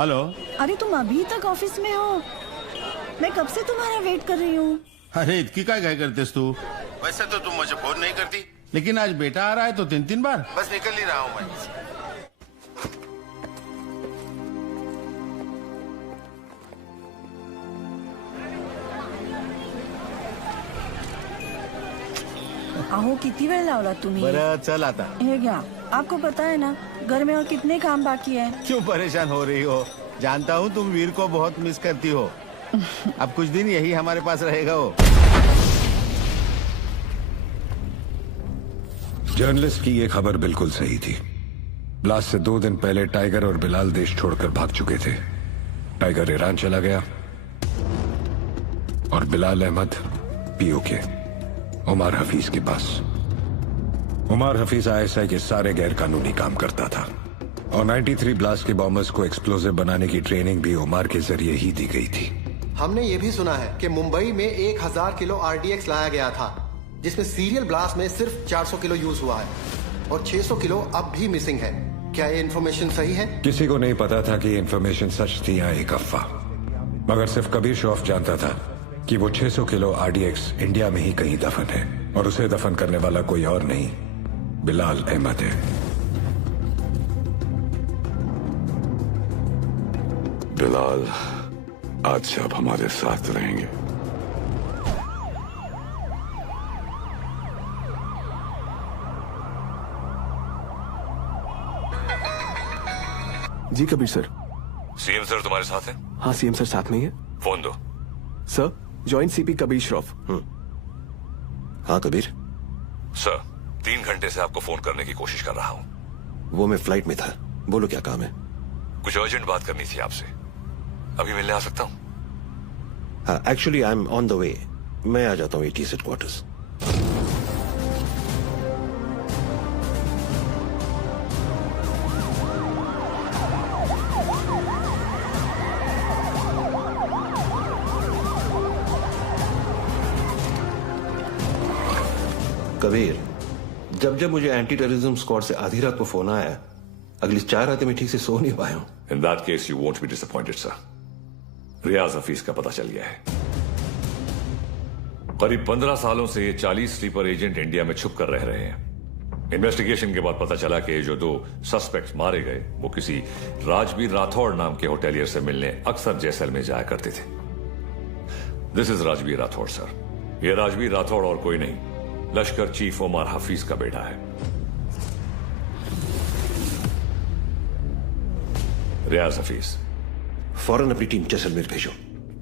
Hello. अरे तुम अभी तक ऑफिस में हो? मैं कब से तुम्हारा वेट कर रही हूँ। अरे इतनी काय करतेस तू? वैसे तो तुम मुझे फोन नहीं करती, लेकिन आज बेटा आ रहा है तो 3-3 बार। बस निकल ही रहा हूँ मैं। अहो किती वेळ लावला तुम्ही? बरं चल आता। हे घ्या, आपको पता है ना घर में और कितने काम बाकी है। क्यों परेशान हो रही हो? जानता हूँ तुम वीर को बहुत मिस करती हो। अब कुछ दिन यही हमारे पास रहेगा वो। जर्नलिस्ट की ये खबर बिल्कुल सही थी। ब्लास्ट से 2 दिन पहले टाइगर और बिलाल देश छोड़कर भाग चुके थे। टाइगर ईरान चला गया और बिलाल अहमद पीओके उमर हफीज के पास। उमर हफीज आईएसआई के सारे गैर कानूनी काम करता था और 93 ब्लास्ट के बॉम्बर्स को एक्सप्लोजिव बनाने की ट्रेनिंग भी उमर के जरिए ही दी गई थी। हमने ये भी सुना है कि मुंबई में 1000 किलो आरडीएक्स लाया गया था, जिसमें सीरियल ब्लास्ट में सिर्फ 400 किलो यूज हुआ है और 600 किलो अब भी मिसिंग है। क्या ये इन्फॉर्मेशन सही है? किसी को नहीं पता था कि ये इन्फॉर्मेशन सच थी या एक अफवाह, मगर सिर्फ कबीर श्रॉफ जानता था कि वो 600 किलो आरडीएक्स इंडिया में ही कहीं दफन है और उसे दफन करने वाला कोई और नहीं, बिलाल अहमद है। बिलाल आज से अब हमारे साथ रहेंगे। जी कबीर सर। सीएम सर तुम्हारे साथ हैं? हाँ सीएम सर साथ में ही है। फोन दो। Sir joint CP Kabir Shroff. हाँ कबीर। सर 3 घंटे से आपको फोन करने की कोशिश कर रहा हूँ। वो मैं फ्लाइट में था, बोलो क्या काम है? कुछ अर्जेंट बात करनी थी आपसे, अभी मिलने आ सकता हूँ? हाँ actually I am on the way, मैं आ जाता हूँ एटीएस हेडक्वार्टर्स। कबीर, जब जब मुझे एंटी टेररिज्म स्क्वाड से आधी रात को फोन आया, अगली 4 रातें मैं ठीक से सो नहीं पाया हूं। In that case you won't be disappointed sir. Riyaz Hafeez का पता चल गया है। करीब 15 सालों से ये 40 स्लीपर एजेंट इंडिया में छुप कर रह रहे हैं। इन्वेस्टिगेशन के बाद पता चला कि जो 2 सस्पेक्ट्स मारे गए वो किसी राजवीर राठौड़ नाम के होटेलियर से मिलने अक्सर जैसलमेर जाया करते थे। This is Rajveer Rathore sir. ये राजवीर राठौड़ और कोई नहीं, लश्कर चीफ उमर हफीज का बेटा है। रियाज हफीज। फौरन अपनी टीम जैसलमेर भेजो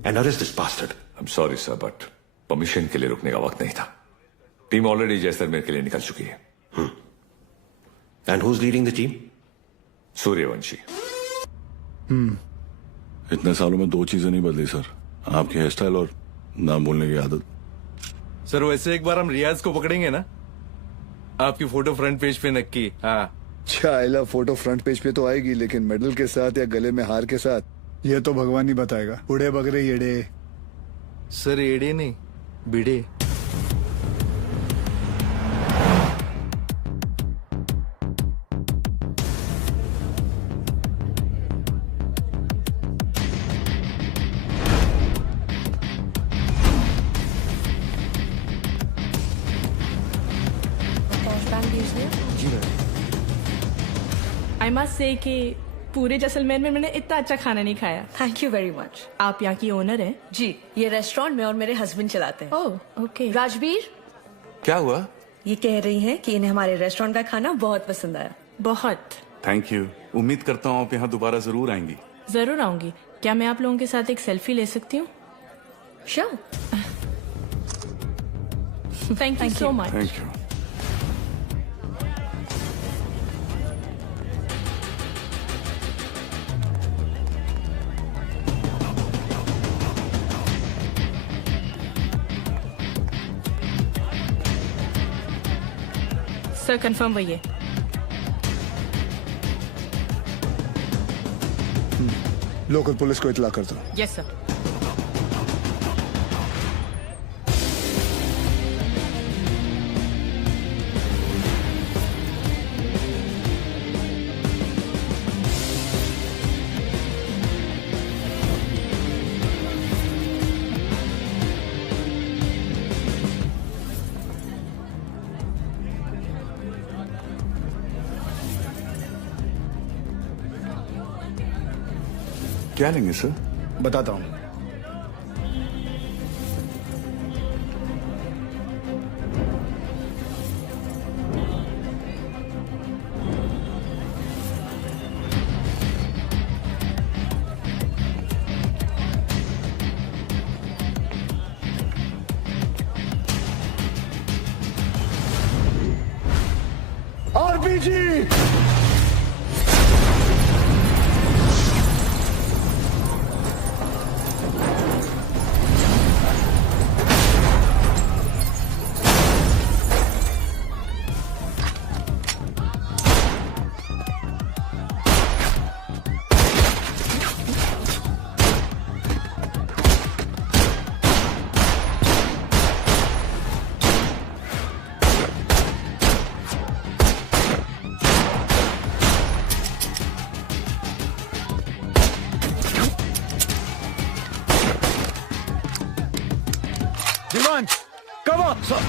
and arrest this bastard. I am sorry sir, but permission के लिए रुकने का वक्त नहीं था। टीम ऑलरेडी जैसलमेर के लिए निकल चुकी है। And who is leading the team? Suryavanshi. इतने सालों में 2 चीजें नहीं बदली सर, आपकी हेयर स्टाइल और नाम बोलने की आदत। सर वैसे एक बार हम रियाज को पकड़ेंगे ना, आपकी फोटो फ्रंट पेज पे नक्की। हाँ चाइला फोटो फ्रंट पेज पे तो आएगी, लेकिन मेडल के साथ या गले में हार के साथ ये तो भगवान ही बताएगा। उड़े बगरे येड़े। सर एड़े नहीं, बिड़े। आई मस्ट से कि पूरे जैसलमेर में मैंने इतना अच्छा खाना नहीं खाया। Thank you very much. आप यहाँ की ओनर हैं? जी, ये रेस्टोरेंट में और मेरे हस्बैंड चलाते हैं। Oh okay. राजवीर, क्या हुआ? ये कह रही हैं कि इन्हें हमारे रेस्टोरेंट का खाना बहुत पसंद आया। बहुत। Thank you. उम्मीद करता हूँ आप यहाँ दोबारा जरूर आएंगी। जरूर आऊंगी। क्या मैं आप लोगों के साथ एक सेल्फी ले सकती हूँ? Sure. Thank you so much. Thank you. Sir confirm वही है। लोकल पुलिस को इतला कर दो। Yes sir. क्या लेंगे सर? बताता हूँ। आरपीजी। Divan, cover! Sir.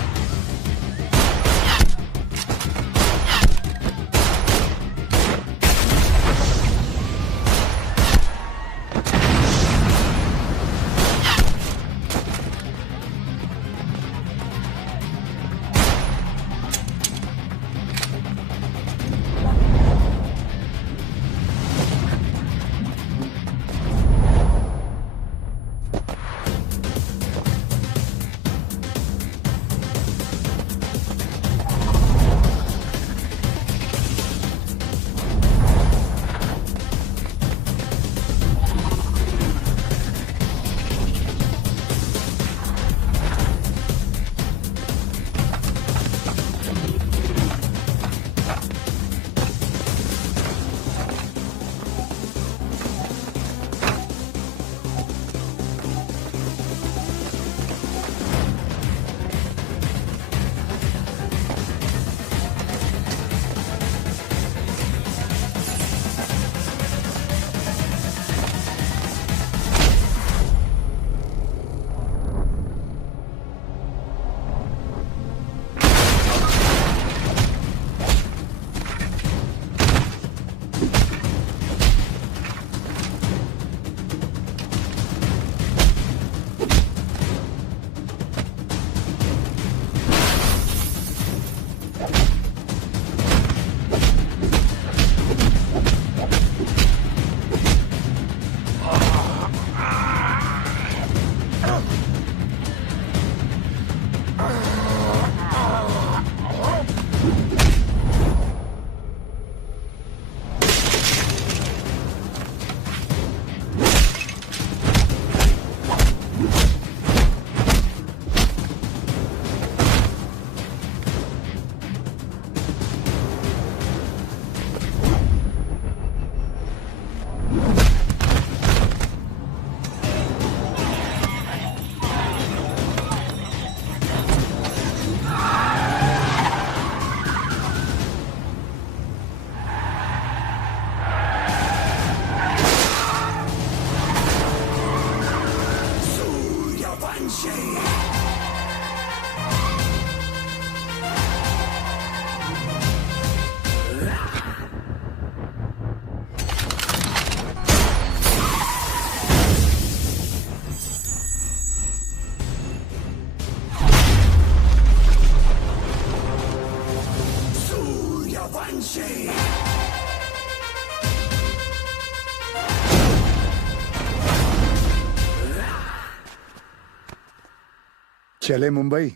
चले मुंबई?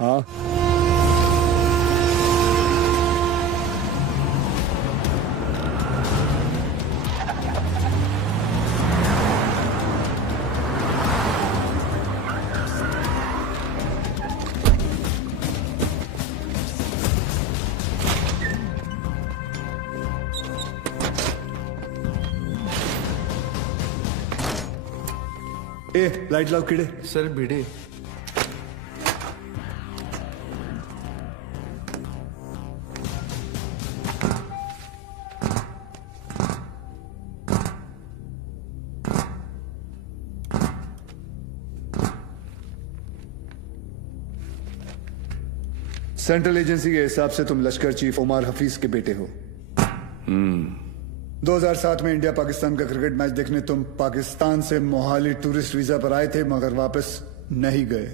हाँ। ए लाइट लाओ कीड़े। सर भिड़े। सेंट्रल एजेंसी के हिसाब से तुम लश्कर चीफ उमर हफीज के बेटे हो। 2007 में इंडिया पाकिस्तान का क्रिकेट मैच देखने तुम पाकिस्तान से मोहाली टूरिस्ट वीजा पर आए थे, मगर वापस नहीं गए।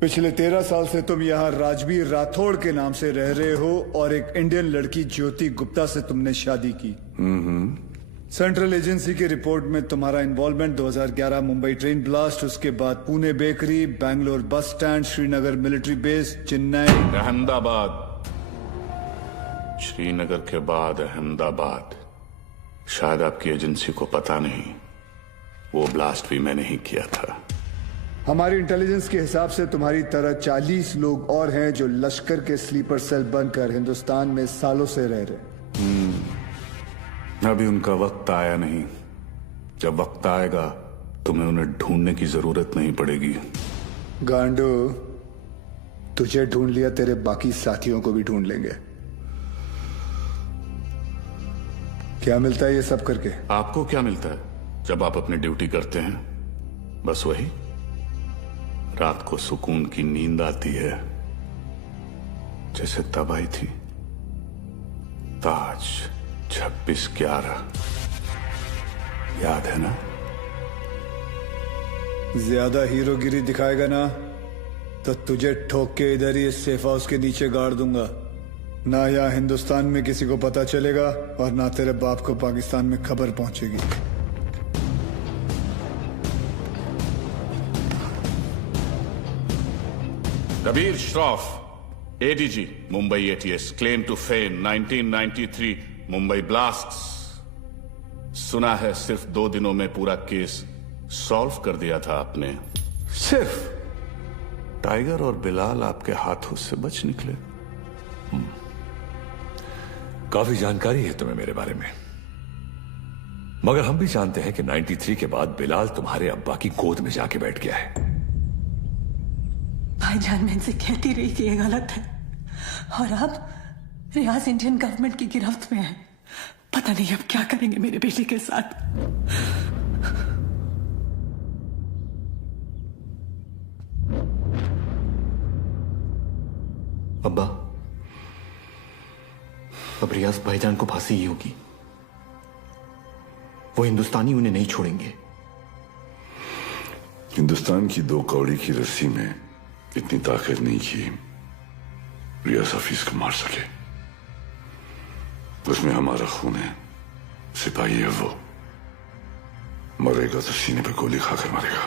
पिछले 13 साल से तुम यहाँ राजवीर राठौड़ के नाम से रह रहे हो और एक इंडियन लड़की ज्योति गुप्ता से तुमने शादी की। सेंट्रल एजेंसी की रिपोर्ट में तुम्हारा इन्वॉल्वमेंट 2011 मुंबई ट्रेन ब्लास्ट, उसके बाद Pune bakery, Bangalore bus stand, Srinagar military base, Chennai, Ahmedabad, Srinagar के बाद अहमदाबाद। शायद आपकी एजेंसी को पता नहीं, वो ब्लास्ट भी मैंने ही किया था। हमारी इंटेलिजेंस के हिसाब से तुम्हारी तरह 40 लोग और हैं जो लश्कर के स्लीपर सेल बनकर हिंदुस्तान में सालों से रह रहे। अभी उनका वक्त आया नहीं। जब वक्त आएगा तुम्हें उन्हें ढूंढने की जरूरत नहीं पड़ेगी। गांडू, तुझे ढूंढ लिया, तेरे बाकी साथियों को भी ढूंढ लेंगे। क्या मिलता है ये सब करके? आपको क्या मिलता है जब आप अपनी ड्यूटी करते हैं? बस वही, रात को सुकून की नींद आती है, जैसे तब आई थी ताज 26/11, याद है ना? ज्यादा हीरोगिरी दिखाएगा ना तो तुझे ठोक के इधर ही इस सेफ हाउस के नीचे गाड़ दूंगा। ना यहाँ हिंदुस्तान में किसी को पता चलेगा और ना तेरे बाप को पाकिस्तान में खबर पहुंचेगी। Kabir Shroff, ADG, Mumbai ATS, claim to fame 1993 Mumbai blasts. सुना है सिर्फ 2 दिनों में पूरा केस सॉल्व कर दिया था आपने। सिर्फ टाइगर और बिलाल आपके हाथों से बच निकले। काफी जानकारी है तुम्हें मेरे बारे में, मगर हम भी जानते हैं कि 93 के बाद बिलाल तुम्हारे अब्बा की गोद में जाके बैठ गया है। भाईजान मैं इनसे कहती रही कि ये गलत है, और अब रियाज इंडियन गवर्नमेंट की गिरफ्त में है। पता नहीं अब क्या करेंगे मेरे बेटे के साथ। अब्बा, अब रियाज भाईजान को फांसी ही होगी। वो हिंदुस्तानी उन्हें नहीं छोड़ेंगे। हिंदुस्तान की 2 कौड़ी की रस्सी में इतनी ताकत नहीं कि रियाज हफीज को मार सके। उसमें हमारा खून है, सिपाही है वो। मरेगा तो सीने पे गोली खाकर मरेगा।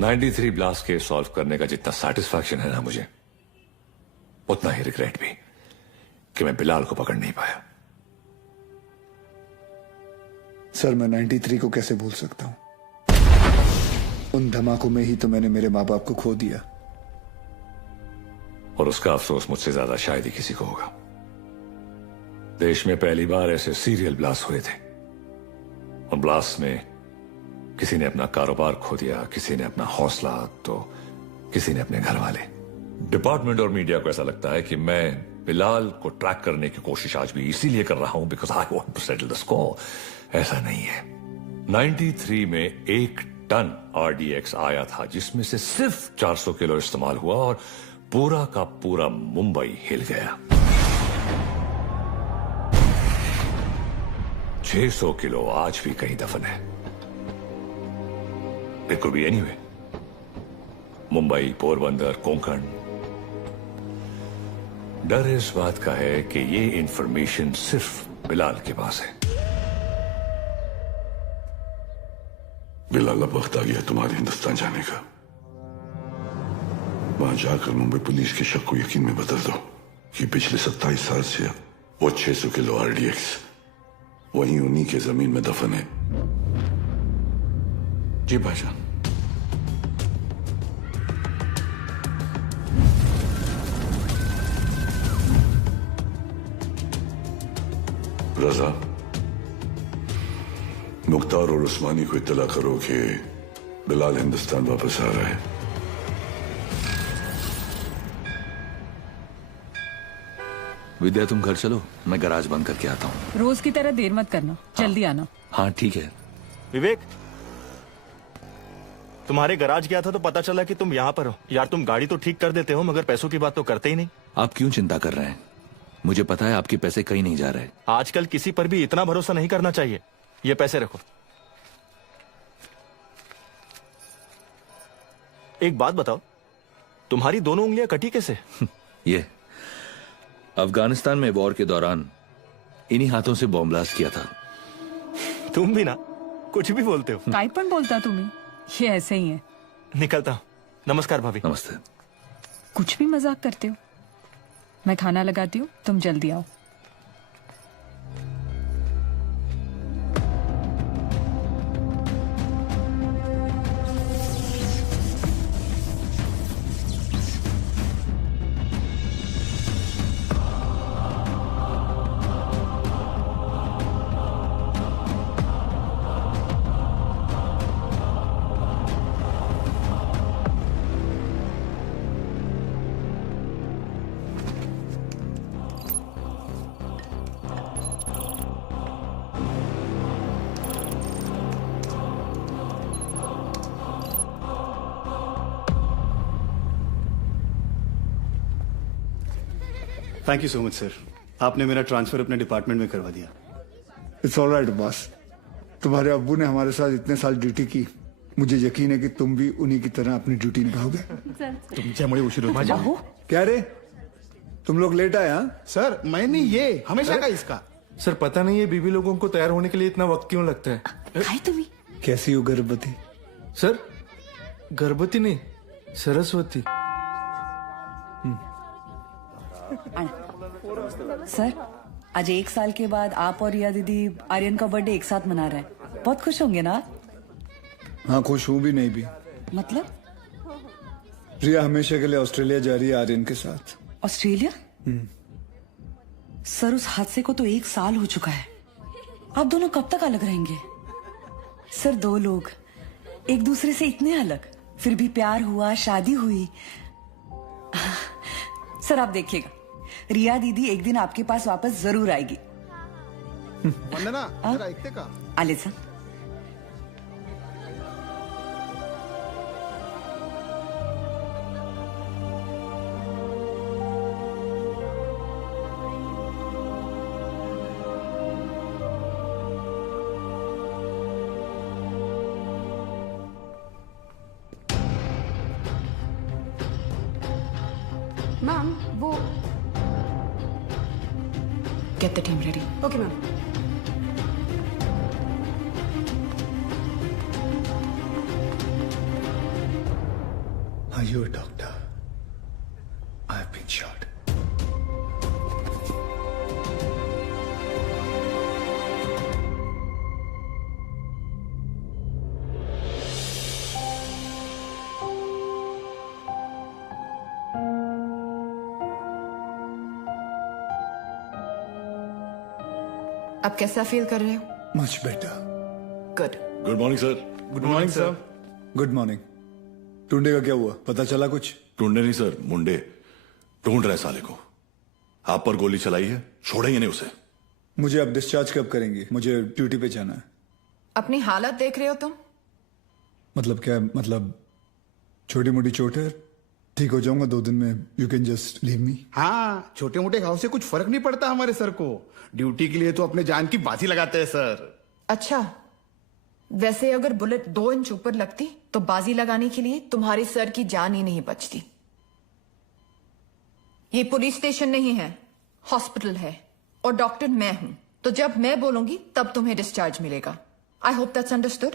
93 ब्लास्ट केस सॉल्व करने का जितना सेटिस्फैक्शन है ना मुझे, उतना ही रिग्रेट भी कि मैं बिलाल को पकड़ नहीं पाया। सर, मैं 93 को कैसे भूल सकता हूं? उन धमाकों में ही तो मैंने मेरे माँ बाप को खो दिया। और उसका अफसोस मुझसे ज्यादा शायद ही किसी को होगा। देश में पहली बार ऐसे सीरियल ब्लास्ट हुए थे, और ब्लास्ट में किसी ने अपना कारोबार खो दिया, किसी ने अपना हौसला, तो किसी ने अपने घर वाले। डिपार्टमेंट और मीडिया को ऐसा लगता है कि मैं बिलाल को ट्रैक करने की कोशिश आज भी इसीलिए कर रहा हूं because I want to settle the score. ऐसा नहीं है। 93 में 1 टन RDX आया था, जिसमें से सिर्फ 400 किलो इस्तेमाल हुआ और पूरा का पूरा मुंबई हिल गया। 600 किलो आज भी कहीं दफन है। It could be anywhere. Mumbai, Porbandar, Konkan. डर इस बात का है कि ये इंफॉर्मेशन सिर्फ बिलाल के पास है। बिलाल, अब वक्त आ गया तुम्हारे हिंदुस्तान जाने का। वहां जाकर मुंबई पुलिस के शक को यकीन में बदल दो कि पिछले 27 साल से वो 600 किलो RDX वहीं उन्हीं के जमीन में दफन है। जी भाईजान। रजा, मुख्तार और उस्मानी को इत्तला करो कि बिलाल हिंदुस्तान वापस आ रहा है। विद्या, तुम घर चलो, मैं गैराज बंद करके आता हूँ। रोज की तरह देर मत करना, जल्दी आना। हाँ ठीक है। विवेक, तुम्हारे गैराज गया था तो पता चला कि तुम यहाँ पर हो। यार, तुम गाड़ी तो ठीक कर देते हो मगर पैसों की बात तो करते ही नहीं। आप क्यों चिंता कर रहे हैं? मुझे पता है आपके पैसे कहीं नहीं जा रहे। आजकल किसी पर भी इतना भरोसा नहीं करना चाहिए। ये पैसे रखो। एक बात बताओ, तुम्हारी दोनों उंगलियां कटी कैसे? ये अफगानिस्तान में वॉर के दौरान इन्हीं हाथों से बॉम्ब ब्लास्ट किया था। तुम भी ना कुछ भी बोलते हो। काय पण बोलता तुम्ही? ये ऐसे ही है। निकलता हूं। नमस्कार भाभी। नमस्ते। कुछ भी मजाक करते हो। मैं खाना लगाती हूँ, तुम जल्दी आओ। Thank you so much sir, आपने मेरा ट्रांसफर अपने डिपार्टमेंट में करवा दिया। It's all right boss. तुम्हारे अब्बू ने हमारे साथ इतने साल ड्यूटी की, मुझे यकीन है कि तुम भी उन्हीं की तरह अपनी ड्यूटी निभाओगे। तुमच्यामुळे उशीर होतो। क्या रे, तुम लोग लेट आए? हाँ सर, मैं नहीं, ये हमेशा का इसका। सर पता नहीं है बीबी लोगों को तैयार होने के लिए इतना वक्त क्यों लगता है? कैसी हो गर्भवती? सर गर्भवती नहीं, सरस्वती। सर, आज 1 साल के बाद आप और रिया दीदी आर्यन का बर्थडे एक साथ मना रहे हैं। बहुत खुश होंगे ना? हाँ, खुश हूँ भी नहीं भी। मतलब? रिया हमेशा के लिए ऑस्ट्रेलिया जा रही है आर्यन के साथ। ऑस्ट्रेलिया? सर, उस हादसे को तो 1 साल हो चुका है। आप दोनों कब तक अलग रहेंगे? सर, 2 लोग एक दूसरे से इतने अलग, फिर भी प्यार हुआ, शादी हुई। सर आप देखिएगा, रिया दीदी एक दिन आपके पास वापस जरूर आएगी। वंदना, जरा ऐकते का? आले सर। मैम, वो Get the team ready. Okay ma'am. Are you a doctor? I have been shot. आप कैसा फील कर रहे हो? Much better. Good. Good morning sir. Good morning sir. Good morning. Tunde का क्या हुआ, पता चला कुछ? ढूंढे नहीं सर, मुंडे ढूंढ रहे साले को। आप पर गोली चलाई है, छोड़ेंगे नहीं उसे। मुझे अब डिस्चार्ज कब करेंगे? मुझे ड्यूटी पे जाना है। अपनी हालत देख रहे हो तुम? मतलब क्या? मतलब छोटी मोटी चोट है, ठीक हो जाऊंगा 2 दिन में। You can just leave me. हाँ, छोटे मोटे घाव से कुछ फर्क नहीं पड़ता हमारे सर को। ड्यूटी के लिए तो अपने जान की बाजी लगाते हैं सर। अच्छा, वैसे अगर बुलेट 2 इंच ऊपर लगती तो बाजी लगाने के लिए तुम्हारे सर की जान ही नहीं बचती। ये पुलिस स्टेशन नहीं है, हॉस्पिटल है, और डॉक्टर मैं हूं, तो जब मैं बोलूंगी तब तुम्हें डिस्चार्ज मिलेगा। I hope that's understood.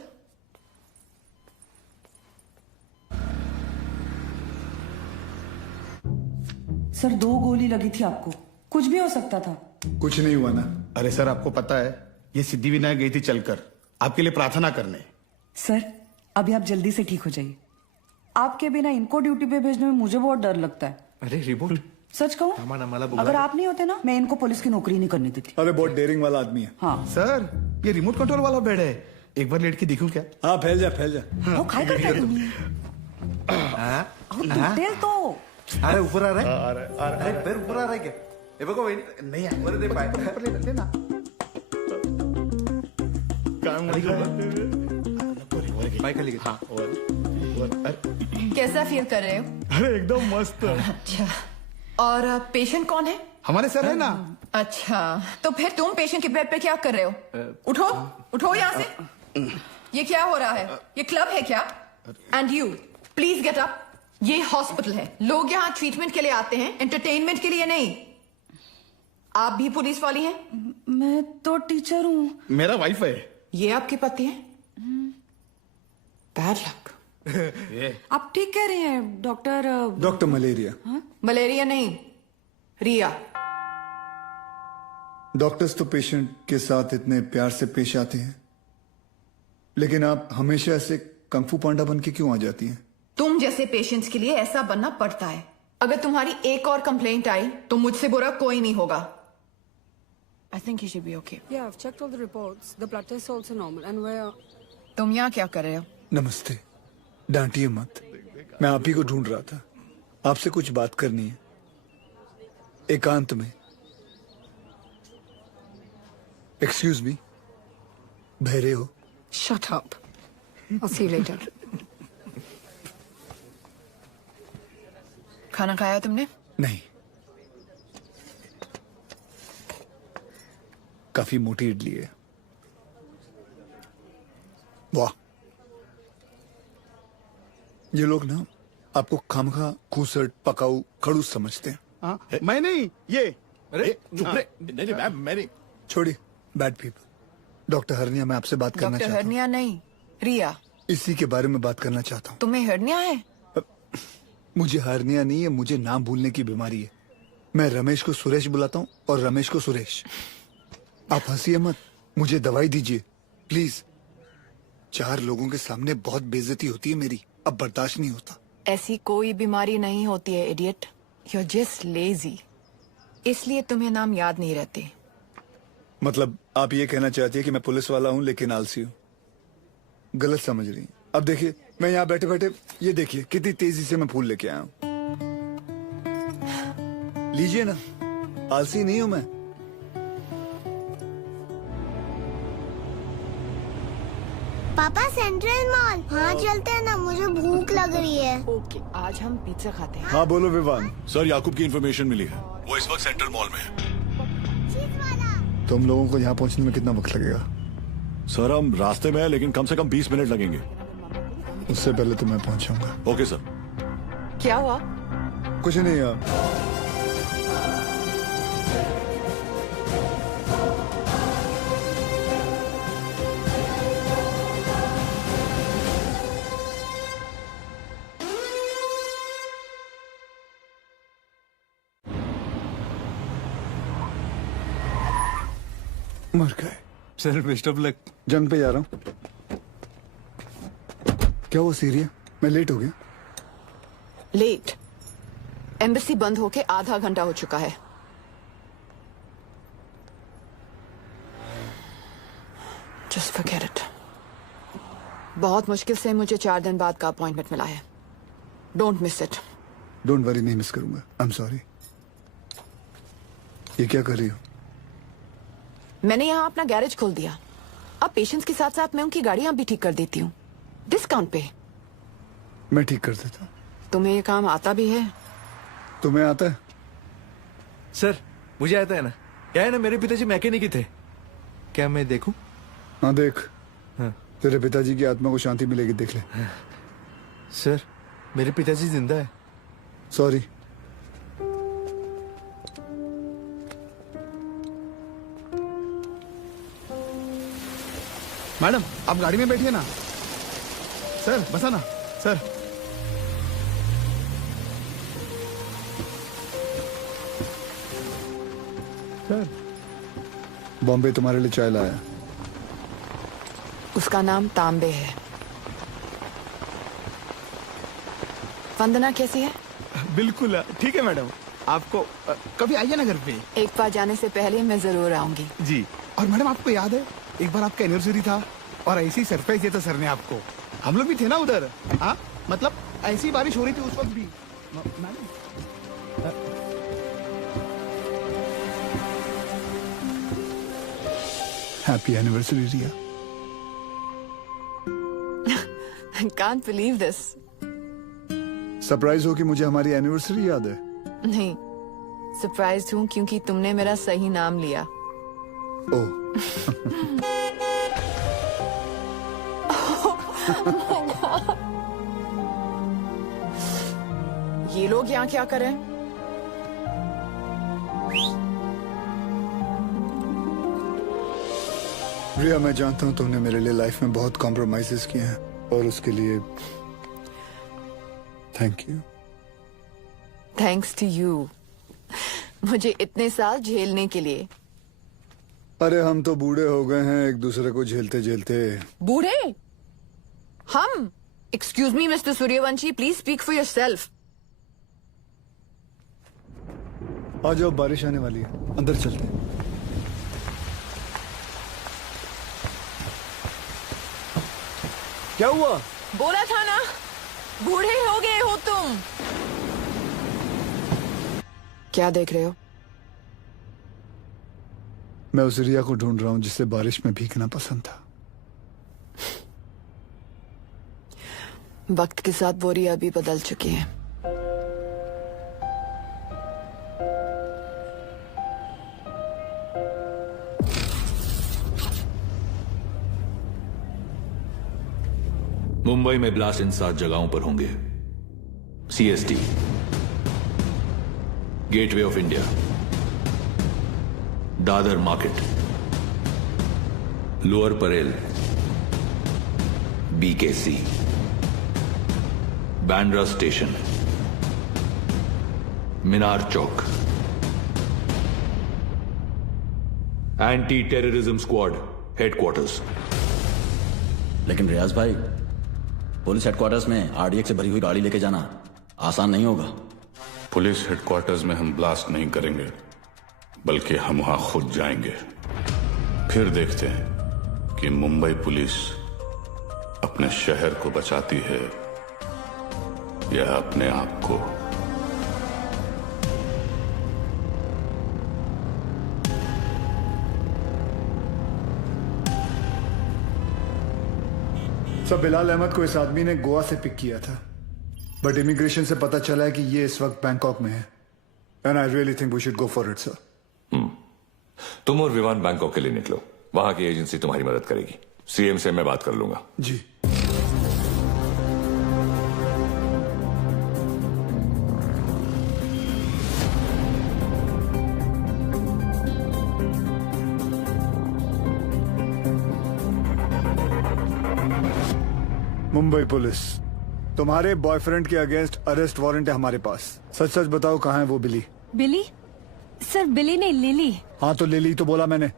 Sir 2 गोली लगी थी आपको, कुछ भी हो सकता था। कुछ नहीं हुआ ना? अरे सर, आपको पता है ये सिद्धि विनायक गई थी चलकर आपके लिए प्रार्थना करने। सर अभी आप जल्दी से ठीक हो जाइए। आपके बिना इनको ड्यूटी पे भेजने में मुझे बहुत डर लगता है। अरे रिपोर्ट, सच कहूँ, अगर आप नहीं होते ना, मैं इनको पुलिस की नौकरी नहीं करने देती। अरे बहुत डेयरिंग वाला आदमी है। हाँ सर, ये रिमोट कंट्रोल वाला बेड है, एक बार लेट के दिखूं क्या? हाँ, फैल जा फैल जा। वो काय करता है तुम्ही? डिटेल तो अरे ऊपर आ रहा है, अरे पैर ऊपर आ रहा है क्या? ये बघो वहिनी, नहीं है। वर दे पाय। लेना काम पाय खाली हाँ, कैसा फील कर रहे हो? अरे एकदम मस्त। अच्छा, और पेशेंट कौन है? हमारे सर है ना। अच्छा, तो फिर तुम पेशेंट के बेड पे क्या कर रहे हो? उठो, उठो यहाँ से। ये क्या हो रहा है? ये क्लब है क्या? And you please get up. ये हॉस्पिटल है, लोग यहाँ ट्रीटमेंट के लिए आते हैं, एंटरटेनमेंट के लिए नहीं। आप भी पुलिस वाली हैं? मैं तो टीचर हूँ। मेरा वाइफ है। ये आपके पति हैं? Bad luck. आप ठीक कह रहे हैं डॉक्टर। Doctor malaria. मलेरिया नहीं, रिया। डॉक्टर्स तो पेशेंट के साथ इतने प्यार से पेश आते हैं, लेकिन आप हमेशा ऐसे कंफू पांडा बन के क्यों आ जाती हैं? तुम जैसे पेशेंट्स के लिए ऐसा बनना पड़ता है। अगर तुम्हारी एक और कंप्लेंट आई तो मुझसे बुरा कोई नहीं होगा। I think you should be okay. Yeah, I've checked all the reports. The blood test is also normal. And where? तुम यहाँ क्या कर रहे हो? नमस्ते, डांटिए मत। मैं आप ही को ढूंढ रहा था। आपसे कुछ बात करनी है, एकांत में। एक्सक्यूज मी, बहरे हो? Shut up. I'll see you later. खाना खाया तुमने? नहीं, काफी मोटी इडली है। वाह, ये लोग ना आपको खामखा खूसट पकाऊ खड़ूस समझते हैं। हाँ, मैं नहीं, ये। अरे चुप रहे। नहीं मैम, मैं नहीं। छोड़िए, बैड पीपल। डॉक्टर हरनिया, मैं आपसे बात करना डॉक्टर चाहता हूँ। हरनिया नहीं, रिया। इसी के बारे में बात करना चाहता हूँ। तुम्हें हरनिया है? मुझे हरनिया नहीं है, मुझे नाम भूलने की बीमारी है। मैं रमेश को सुरेश बुलाता हूँ और रमेश को सुरेश। आप हंसिए मत, मुझे दवाई दीजिए प्लीज। 4 लोगों के सामने बहुत बेइज्जती होती है मेरी, अब बर्दाश्त नहीं होता। ऐसी कोई बीमारी नहीं होती है इडियट। You're just lazy. इसलिए तुम्हें नाम याद नहीं रहते। मतलब आप ये कहना चाहती है कि मैं पुलिस वाला हूँ लेकिन आलसी हूँ? गलत समझ रही हैं। अब देखिए, मैं यहाँ बैठे बैठे ये देखिए कितनी तेजी से मैं फूल लेके आया हूँ। लीजिए ना, आलसी नहीं हूँ मैं। पापा सेंट्रल मॉल हाँ चलते हैं ना, मुझे भूख लग रही है। ओके, आज हम पिज्जा खाते हैं। हाँ बोलो विवान। सर, याकूब की इंफॉर्मेशन मिली है, वो इस वक्त सेंट्रल मॉल में है। तुम लोगों को यहाँ पहुँचने में कितना वक्त लगेगा? सर, हम रास्ते में हैं, लेकिन कम से कम 20 मिनट लगेंगे। उससे पहले तो मैं पहुँचाऊंगा। Okay sir. क्या हुआ? कुछ नहीं यार। मर गए। Sir best of luck. जंग पे जा रहा हूँ। क्या हुआ सीरिया? मैं लेट हो गया। लेट? एम्बेसी बंद होके आधा घंटा हो चुका है। Just forget it. बहुत मुश्किल से मुझे 4 दिन बाद का अपॉइंटमेंट मिला है। Don't miss it. Don't worry, नहीं मिस करूंगा। आई एम सॉरी। ये क्या कर रही हो? मैंने यहाँ अपना गैरेज खोल दिया। अब पेशेंट्स के साथ साथ मैं उनकी गाड़ियां भी ठीक कर देती हूँ, डिस्काउंट पे। मैं ठीक कर देता हूँ। तुम्हें ये काम आता भी है? तुम्हें आता है? सर मुझे आता है ना। क्या है ना, मेरे पिताजी मैकेनिक ही थे। क्या मैं देखूं? हाँ देख। हाँ। तेरे पिताजी की आत्मा को शांति मिलेगी, देख ले। सर मेरे पिताजी जिंदा है। सॉरी। मैडम, आप गाड़ी में बैठिए ना। सर बसा ना सर। सर, बॉम्बे तुम्हारे लिए चाय लाया। उसका नाम तांबे है। वंदना कैसी है? बिल्कुल ठीक है मैडम। आपको कभी आइए ना घर पे। एक बार जाने से पहले मैं जरूर आऊंगी। जी। और मैडम, आपको याद है एक बार आपका एनिवर्सरी था और ऐसे ही सरप्राइज दिया था सर ने आपको। हम लोग भी थे ना उधर। हाँ, मतलब ऐसी बारिश हो रही थी उस वक्त भी। Madam, happy anniversary Riya. I can't believe this. Surprise हो कि मुझे हमारी एनिवर्सरी याद है। नहीं, सरप्राइज हूँ क्योंकि तुमने मेरा सही नाम लिया। ये लोग यहाँ क्या कर रहे हैं? रिया, मैं जानता हूँ तुमने मेरे लिए लाइफ में बहुत कॉम्प्रोमाइजेस किए हैं और उसके लिए thank you. Thanks to you, मुझे इतने साल झेलने के लिए। अरे हम तो बूढ़े हो गए हैं एक दूसरे को झेलते झेलते। बूढ़े? हम? Excuse me Mister Suryavanshi, please speak for yourself. आ जाओ, बारिश आने वाली है, अंदर चलते हैं। क्या हुआ? बोला था ना, बूढ़े हो गए हो तुम। क्या देख रहे हो? मैं उस रिया को ढूंढ रहा हूं जिसे बारिश में भीगना पसंद था। वक्त के साथ वो रिया भी बदल चुकी है। मुंबई में ब्लास्ट इन 7 जगहों पर होंगे। CST, Gateway of India, Dadar market, Lower Parel, BKC, Bandra station, Minar Chowk. Anti terrorism squad headquarters. लेकिन रियाज भाई, पुलिस हेडक्वार्टर्स में RDX से भरी हुई गाड़ी लेके जाना आसान नहीं होगा। पुलिस हेडक्वार्टर्स में हम ब्लास्ट नहीं करेंगे, बल्कि हम वहां खुद जाएंगे। फिर देखते हैं कि मुंबई पुलिस अपने शहर को बचाती है या अपने आप को। सब बिलाल अहमद को इस आदमी ने गोवा से पिक किया था, बट इमिग्रेशन से पता चला है कि ये इस वक्त बैंकॉक में है। And I really think we should go for it sir. तुम और विवान बैंकॉक के लिए निकलो, वहां की एजेंसी तुम्हारी मदद करेगी। CM से मैं बात कर लूंगा। जी। मुंबई पुलिस, तुम्हारे बॉयफ्रेंड के अगेंस्ट अरेस्ट वारंट है हमारे पास। सच सच बताओ, कहाँ है वो बिली? बिली? सर बिली नहीं, लिली। हाँ तो लिली तो बोला मैंने।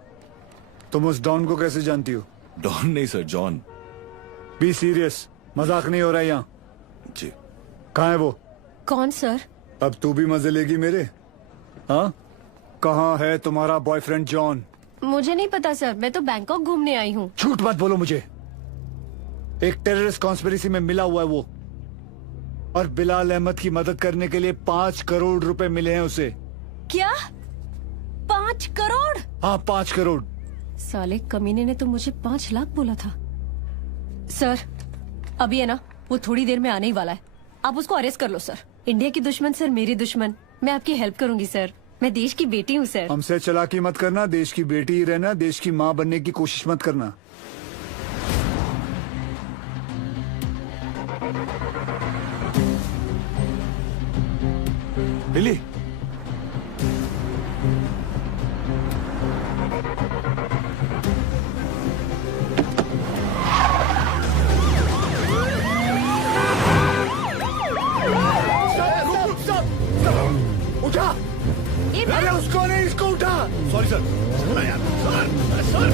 तुम उस डॉन को कैसे जानती हो? डॉन नहीं सर, जॉन। बी सीरियस, मजाक नहीं हो रहा है यहाँ। जी। कहाँ है वो? कौन सर? अब तू भी मजे लेगी मेरे? हाँ, कहाँ है तुम्हारा बॉयफ्रेंड जॉन? मुझे नहीं पता सर, मैं तो बैंकॉक घूमने आई हूँ। झूठ मत बोलो मुझे। एक टेररिस्ट कॉन्स्पिरेसी में मिला हुआ है वो, और बिलाल अहमद की मदद करने के लिए 5 करोड़ रुपए मिले हैं उसे। क्या? 5 करोड़? हाँ 5 करोड़। साले कमीने ने तो मुझे 5 लाख बोला था। सर अभी है ना, वो थोड़ी देर में आने ही वाला है, आप उसको अरेस्ट कर लो सर। इंडिया की दुश्मन सर मेरी दुश्मन, मैं आपकी हेल्प करूंगी सर। मैं देश की बेटी हूँ सर। हमसे चालाकी मत करना, देश की बेटी ही रहना, देश की माँ बनने की कोशिश मत करना। लिली, उठा। अरे उसको नहीं, इसको उठा। Sorry sir. सर।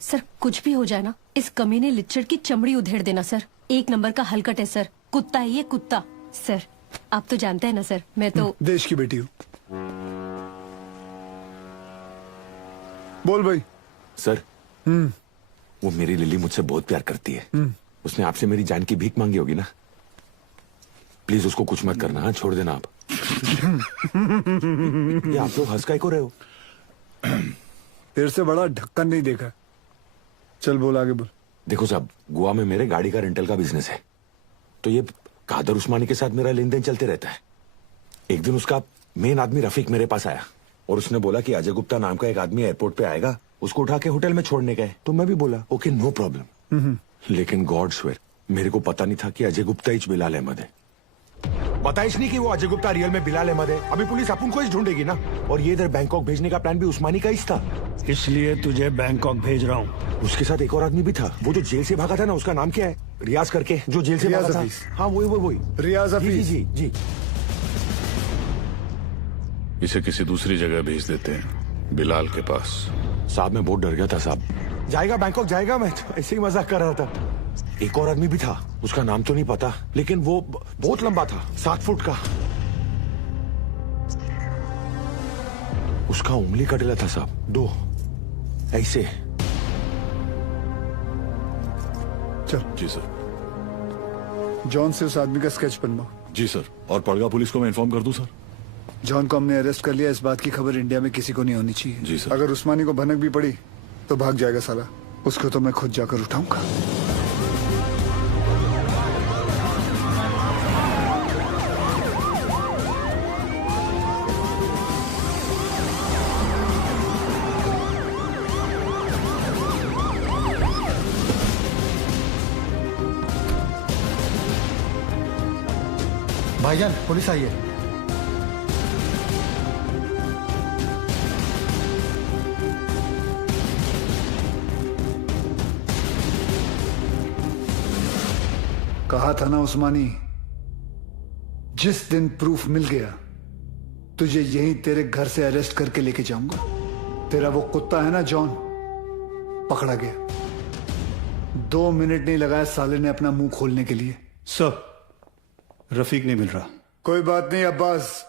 सर कुछ भी हो जाए ना, इस कमीने लिच्चड़ की चमड़ी उधेड़ देना सर। 1 नंबर का हलकट है सर, कुत्ता है ये कुत्ता। सर आप तो जानते हैं ना सर, मैं तो देश की बेटी हूँ। बोल भाई। सर वो मेरी लिली मुझसे बहुत प्यार करती है। उसने आपसे मेरी जान की भीख मांगी होगी ना, प्लीज उसको कुछ मत करना। हाँ छोड़ देना आप। ये आप लोग हंस काहे को रहे हो? तेरे से बड़ा ढक्कन नहीं देखा। चल बोल आगे बोल। देखो साहब, गोवा में मेरे गाड़ी का रेंटल का बिजनेस है, तो ये कादर उस्मानी के साथ मेरा लेन देन चलते रहता है। एक दिन उसका मेन आदमी रफीक मेरे पास आया और उसने बोला कि अजय गुप्ता नाम का एक आदमी एयरपोर्ट पे आएगा, उसको उठा के होटल में छोड़ने गए। तो मैं भी बोला ओके नो प्रॉब्लम। लेकिन गॉड स्वेयर मेरे को पता नहीं था कि अजय गुप्ता ही बिलाल अहमद है। बताइश नहीं कि वो अजय गुप्ता रियल में बिलाल अहमद है। अभी पुलिस अपन को ही ढूंढेगी ना। और ये इधर बैंकॉक भेजने का प्लान भी उस्मानी का ही था, इसलिए तुझे बैंकॉक भेज रहा हूँ। उसके साथ एक और आदमी भी था, वो जो जेल से भागा था ना, उसका नाम क्या है? रियाज करके, जो जेल से भागा था। हाँ वही रियाज हफीज। जी। इसे किसी दूसरी जगह भेज देते हैं, बिलाल के पास। साहब मैं बहुत डर गया था साहब। जाएगा बैंकॉक जाएगा, मैं तो ऐसे ही मजाक कर रहा था। एक और आदमी भी था, उसका नाम तो नहीं पता, लेकिन वो बहुत लंबा था, 7 फुट का। उसका उंगली कटेला था साहब, 2 ऐसे। चल। जी सर। जॉन से उस आदमी का स्केच बनवा। जी सर। और पड़गा पुलिस को मैं इन्फॉर्म कर दूं सर? जॉन को हमने अरेस्ट कर लिया, इस बात की खबर इंडिया में किसी को नहीं होनी चाहिए। जी सर। अगर उस्मानी को भनक भी पड़ी तो भाग जाएगा साला, उसको तो मैं खुद जाकर उठाऊंगा। भाईजान पुलिस आई है। कहा था ना उस्मानी, जिस दिन प्रूफ मिल गया तुझे यहीं तेरे घर से अरेस्ट करके लेके जाऊंगा। तेरा वो कुत्ता है ना जॉन, पकड़ा गया। 2 मिनट नहीं लगाया साले ने अपना मुंह खोलने के लिए। सर रफीक नहीं मिल रहा। कोई बात नहीं अब्बास,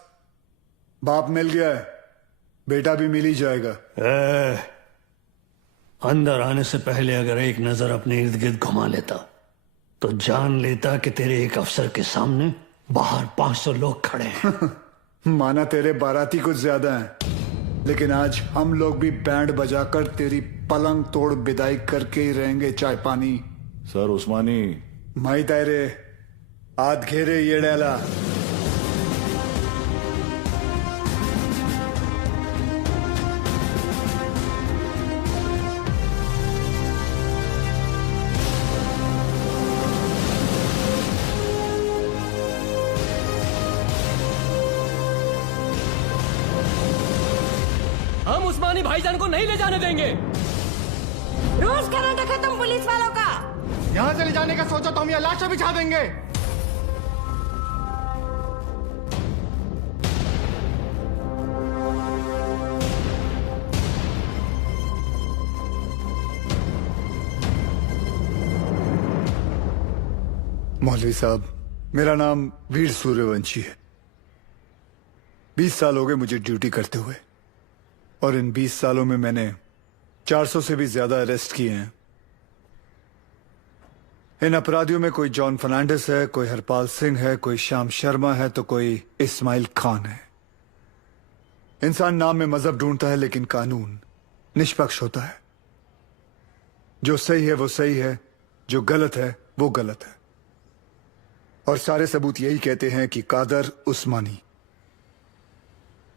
बाप मिल गया है, बेटा भी मिल ही जाएगा। अंदर आने से पहले अगर एक नजर अपने इर्द गिर्द घुमा लेता तो जान लेता कि तेरे एक अफसर के सामने बाहर 500 लोग खड़े हैं। माना तेरे बाराती कुछ ज्यादा हैं, लेकिन आज हम लोग भी बैंड बजाकर तेरी पलंग तोड़ विदाई करके ही रहेंगे। चाय पानी। सर उस्मानी माई तायरे आध घेरे ये डेला। हम उस्मानी भाईजान को नहीं ले जाने देंगे। रोज करंट है तुम पुलिस वालों का। यहाँ से ले जाने का सोचो तो हम यहाँ लाशें बिछा देंगे। मौलवी साहब, मेरा नाम वीर सूर्यवंशी है। 20 साल हो गए मुझे ड्यूटी करते हुए, और इन 20 सालों में मैंने 400 से भी ज्यादा अरेस्ट किए हैं। इन अपराधियों में कोई जॉन फर्नांडिस है, कोई हरपाल सिंह है, कोई श्याम शर्मा है, तो कोई इस्माइल खान है। इंसान नाम में मजहब ढूंढता है, लेकिन कानून निष्पक्ष होता है। जो सही है वो सही है, जो गलत है वो गलत है। और सारे सबूत यही कहते हैं कि कादर उस्मानी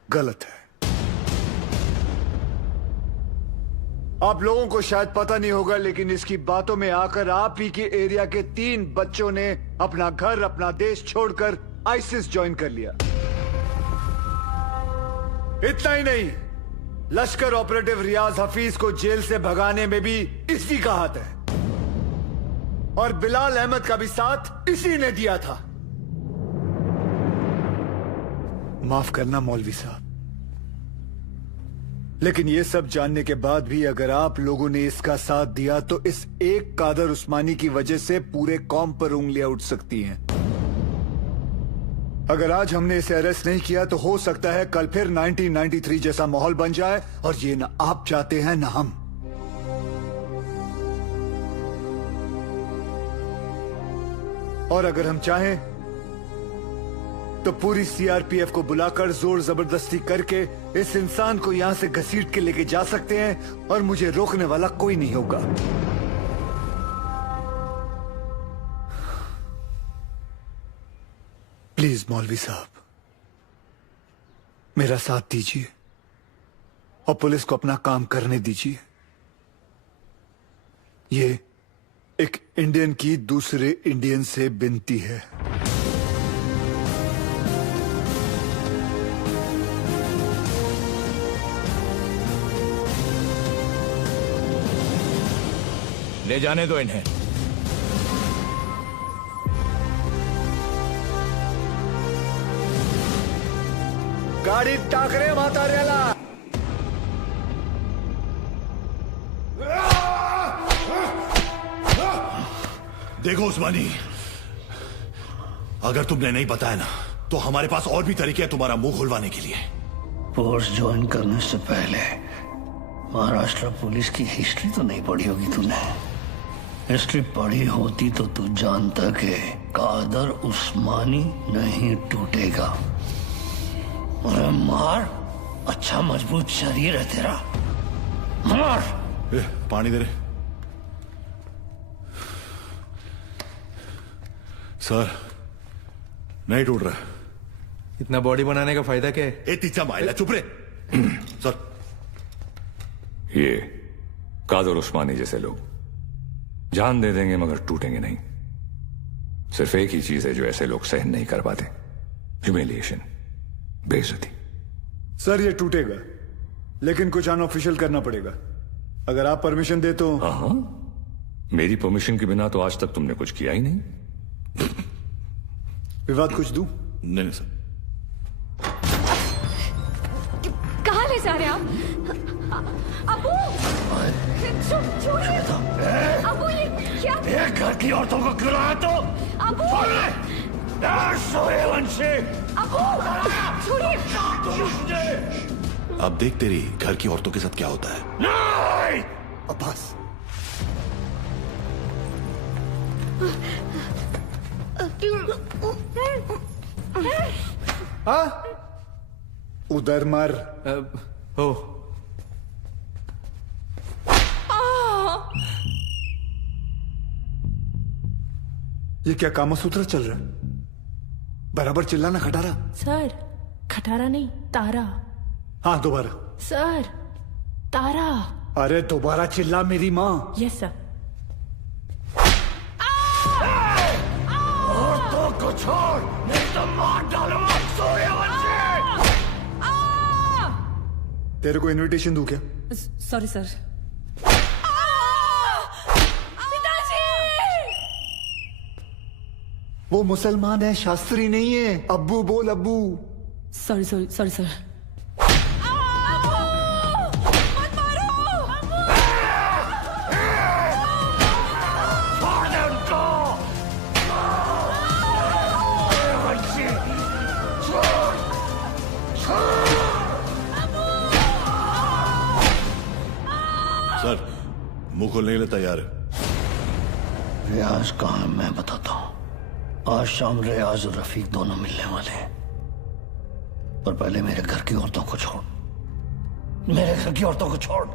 गलत है। आप लोगों को शायद पता नहीं होगा, लेकिन इसकी बातों में आकर आप ही के एरिया के 3 बच्चों ने अपना घर, अपना देश छोड़कर आईसिस ज्वाइन कर लिया। इतना ही नहीं, लश्कर ऑपरेटिव रियाज हफीज को जेल से भगाने में भी इसी का हाथ है, और बिलाल अहमद का भी साथ इसी ने दिया था। माफ करना मौलवी साहब, लेकिन ये सब जानने के बाद भी अगर आप लोगों ने इसका साथ दिया तो इस एक कादर उस्मानी की वजह से पूरे कौम पर उंगलियां उठ सकती हैं। अगर आज हमने इसे अरेस्ट नहीं किया तो हो सकता है कल फिर 1993 जैसा माहौल बन जाए, और ये ना आप चाहते हैं ना हम। और अगर हम चाहें तो पूरी सीआरपीएफ को बुलाकर जोर जबरदस्ती करके इस इंसान को यहां से घसीट के लेके जा सकते हैं, और मुझे रोकने वाला कोई नहीं होगा। प्लीज मौलवी साहब, मेरा साथ दीजिए और पुलिस को अपना काम करने दीजिए। ये एक इंडियन की दूसरे इंडियन से विनती है। ले जाने दो इन्हें। गाड़ी टाकरे म्हाताऱ्याला। देखो उस्मानी, अगर तुमने नहीं बताया ना तो हमारे पास और भी तरीके हैं तुम्हारा मुंह खुलवाने के लिए। फोर्स ज्वाइन करने से पहले महाराष्ट्र पुलिस की हिस्ट्री तो नहीं पढ़ी होगी तूने। हिस्ट्री पढ़ी होती तो तू जानता कि कादर उस्मानी नहीं टूटेगा। अरे मार, अच्छा मजबूत शरीर है तेरा, मार। पानी दे रहे सर, नहीं टूट रहा। इतना बॉडी बनाने का फायदा क्या है? तीचा माइला, चुप रे सर। ये कादर उस्मानी जैसे लोग जान दे देंगे मगर टूटेंगे नहीं। सिर्फ एक ही चीज है जो ऐसे लोग सहन नहीं कर पाते, ह्यूमिलिएशन, बेइज्जती। सर ये टूटेगा, लेकिन कुछ अनऑफिशियल करना पड़ेगा। अगर आप परमिशन दे तो। हाँ, मेरी परमिशन के बिना तो आज तक तुमने कुछ किया ही नहीं। विवाद कुछ दूं? नहीं सर। कहाँ ले जा रहे हैं आप? अबू, छोड़िए। अबू ये क्या? एक घर की औरतों को क्यों लाया तो? अबू, अबू, छोड़िए। अब देख तेरी घर की औरतों के साथ क्या होता है। नहीं! अब्बास, उधर मर। हो ये क्या कामसूत्र चल रहा है? बराबर चिल्लाना खटारा। सर, खटारा नहीं, तारा। हाँ दोबारा। सर, तारा। अरे दोबारा चिल्ला मेरी माँ। Yes sir. औरतों को छोड़, नहीं तो मार डालूंगा सूर्यवंशी। तेरे को इनविटेशन दूं क्या? Sorry sir. वो मुसलमान है, शास्त्री नहीं है। अब्बू बोल, अब्बू। Sorry sorry sorry sir. Sir, मुंह खोलने के लिए तैयार है। रियाज कहाँ है मैं बताता हूँ। आज शाम रियाज और रफीक दोनों मिलने वाले हैं, पर पहले मेरे घर की औरतों को छोड़। मेरे घर की औरतों को छोड़।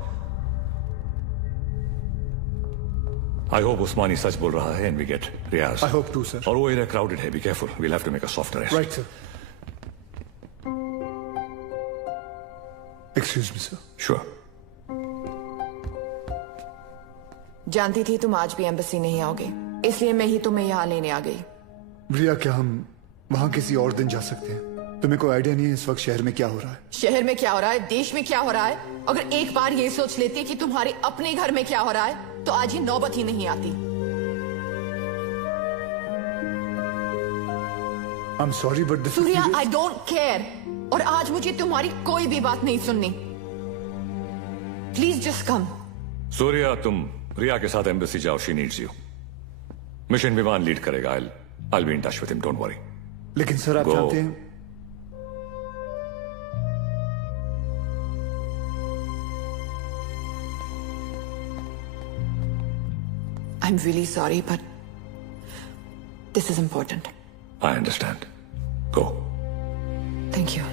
आई होप उस्मानी सच बोल रहा है and we get Riyaz. I hope to sir. और वो एरिया क्राउडेड है, be careful, we'll have to make a soft arrest. Right sir. Excuse me sir. Sure. जानती थी तुम आज भी एम्बेसी नहीं आओगे, इसलिए मैं ही तुम्हें यहाँ लेने आ गई। रिया, क्या हम वहां किसी और दिन जा सकते हैं? तुम्हें कोई आइडिया नहीं है इस वक्त शहर में क्या हो रहा है? शहर में क्या हो रहा है, देश में क्या हो रहा है? अगर एक बार ये सोच लेती कि तुम्हारे अपने घर में क्या हो रहा है तो आज ये नौबत ही नहीं आती। I'm sorry, but this is Surya, serious. I don't care. और आज मुझे तुम्हारी कोई भी बात नहीं सुननी। Please just come. सूर्या, तुम रिया के साथ एम्बेसी जाओ, शी नीड्स यू। मिशन विमान लीड करेगा। I'll be in touch with him, don't worry. लेकिन सर आप Go. जानते हैं I'm really sorry, but this is important. I understand. Go. Thank you.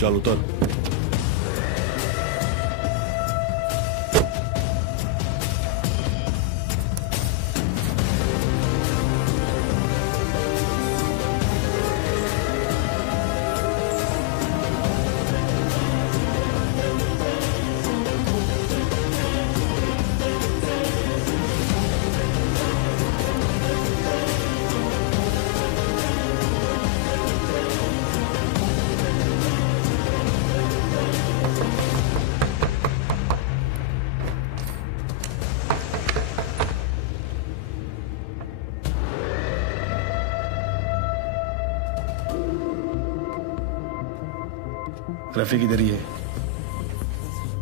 चल उतर। रफीक इधर ही है,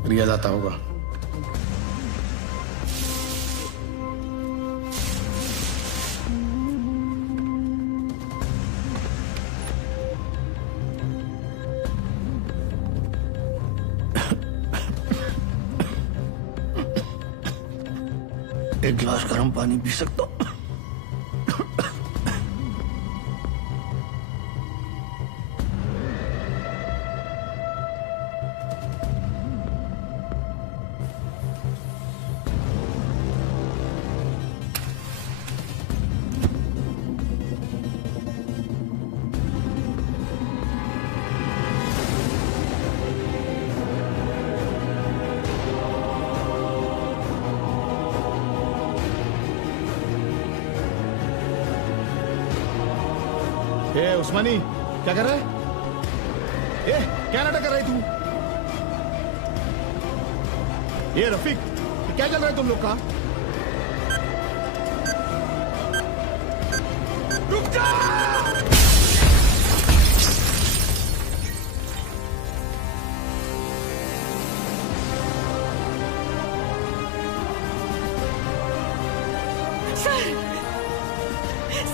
रियाज आता होगा। एक गिलास गर्म पानी पी सकता हूं? ए उस्मानी, क्या कर रहा है? ए, क्या नाटक कर रहा है तू? ये रफीक, क्या चल रहा है तुम लोग का? रुक जा!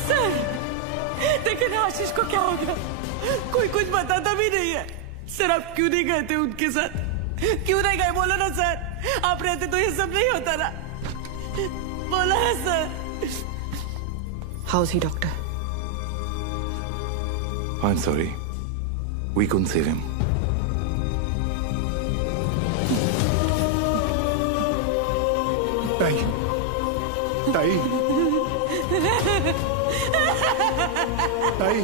सर, लेकिन आशीष को क्या हो गया? कोई कुछ बताता भी नहीं है। सर आप क्यों नहीं गए थे उनके साथ? क्यों नहीं गए? बोलो ना सर, आप रहते तो ये सब नहीं होता ना। बोलो ना sir. How's he, doctor? I'm sorry. We couldn't save him. ताई, ताई, ताई,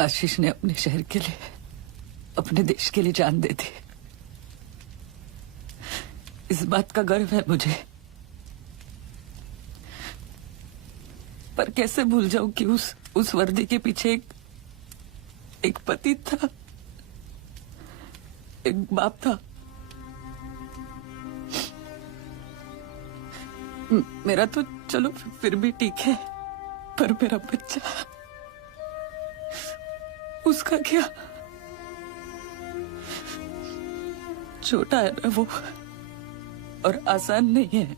आशीष ने अपने शहर के लिए, अपने देश के लिए जान दे दी। इस बात का गर्व है मुझे। पर कैसे भूल जाऊं कि उस वर्दी के पीछे एक पति था, एक बाप था। मेरा तो चलो फिर भी ठीक है, पर मेरा बच्चा, उसका क्या? छोटा है ना वो, और आसान नहीं है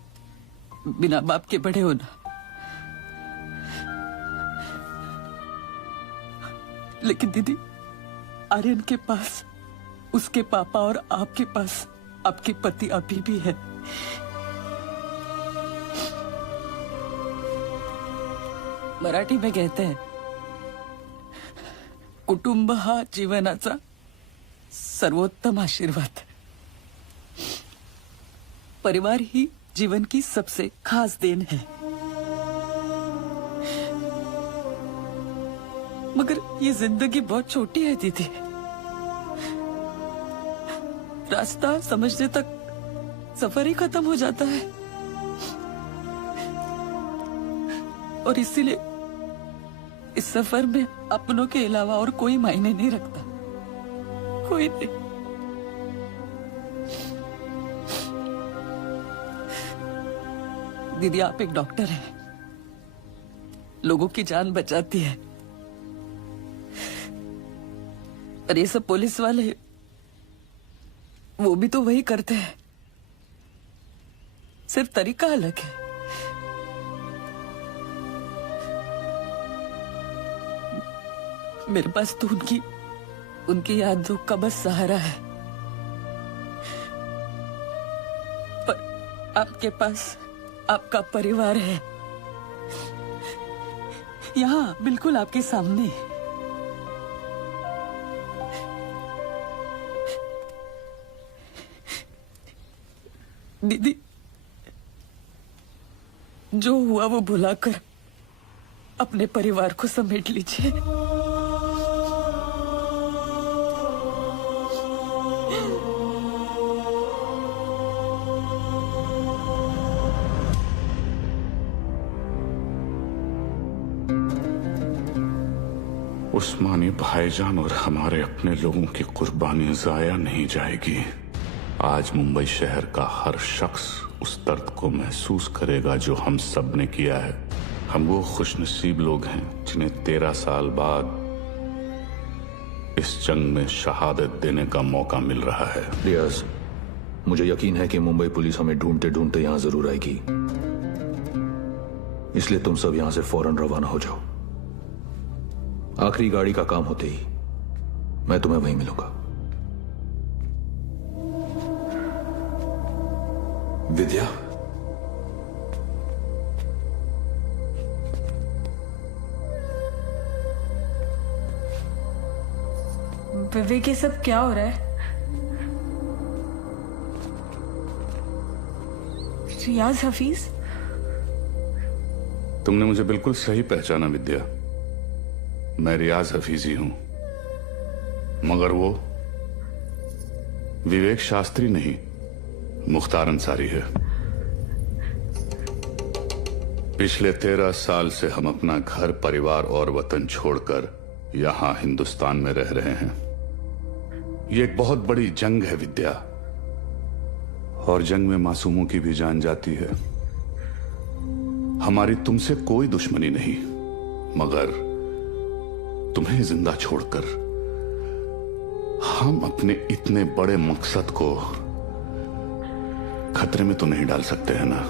बिना बाप के बड़े होना। लेकिन दीदी, आर्यन के पास उसके पापा और आपके पास आपके पति अभी भी है। मराठी में कहते हैं, कुटुंब हा जीवनाचा सर्वोत्तम आशीर्वाद। परिवार ही जीवन की सबसे खास देन है। मगर ये जिंदगी बहुत छोटी है दीदी। रास्ता समझने तक सफर ही खत्म हो जाता है। और इसीलिए इस सफर में अपनों के अलावा और कोई मायने नहीं रखता, कोई नहीं। दीदी, आप एक डॉक्टर हैं, लोगों की जान बचाती है। और ये सब पुलिस वाले, वो भी तो वही करते हैं, सिर्फ तरीका अलग है। मेरे पास तो उनकी यादों का बस सहारा है, पर आपके पास आपका परिवार है, यहाँ बिल्कुल आपके सामने। दीदी, जो हुआ वो भुलाकर अपने परिवार को समेट लीजिए। उस्मानी भाईजान और हमारे अपने लोगों की कुर्बानी जाया नहीं जाएगी। आज मुंबई शहर का हर शख्स उस दर्द को महसूस करेगा जो हम सब ने किया है। हम वो खुशनसीब लोग हैं जिन्हें 13 साल बाद इस जंग में शहादत देने का मौका मिल रहा है। रियाज, मुझे यकीन है कि मुंबई पुलिस हमें ढूंढते ढूंढते यहाँ जरूर आएगी, इसलिए तुम सब यहाँ से फौरन रवाना हो जाओ। आखिरी गाड़ी का काम होते ही मैं तुम्हें वहीं मिलूंगा। विद्या, विवेक, ये सब क्या हो रहा है? रियाज हफीज, तुमने मुझे बिल्कुल सही पहचाना विद्या। मैं रियाज हफीज ही हूं, मगर वो विवेक शास्त्री नहीं, मुख्तार अंसारी है। पिछले 13 साल से हम अपना घर, परिवार और वतन छोड़कर यहां हिंदुस्तान में रह रहे हैं। ये एक बहुत बड़ी जंग है विद्या, और जंग में मासूमों की भी जान जाती है। हमारी तुमसे कोई दुश्मनी नहीं, मगर तुम्हें जिंदा छोड़कर हम अपने इतने बड़े मकसद को खतरे में तो नहीं डाल सकते हैं ना।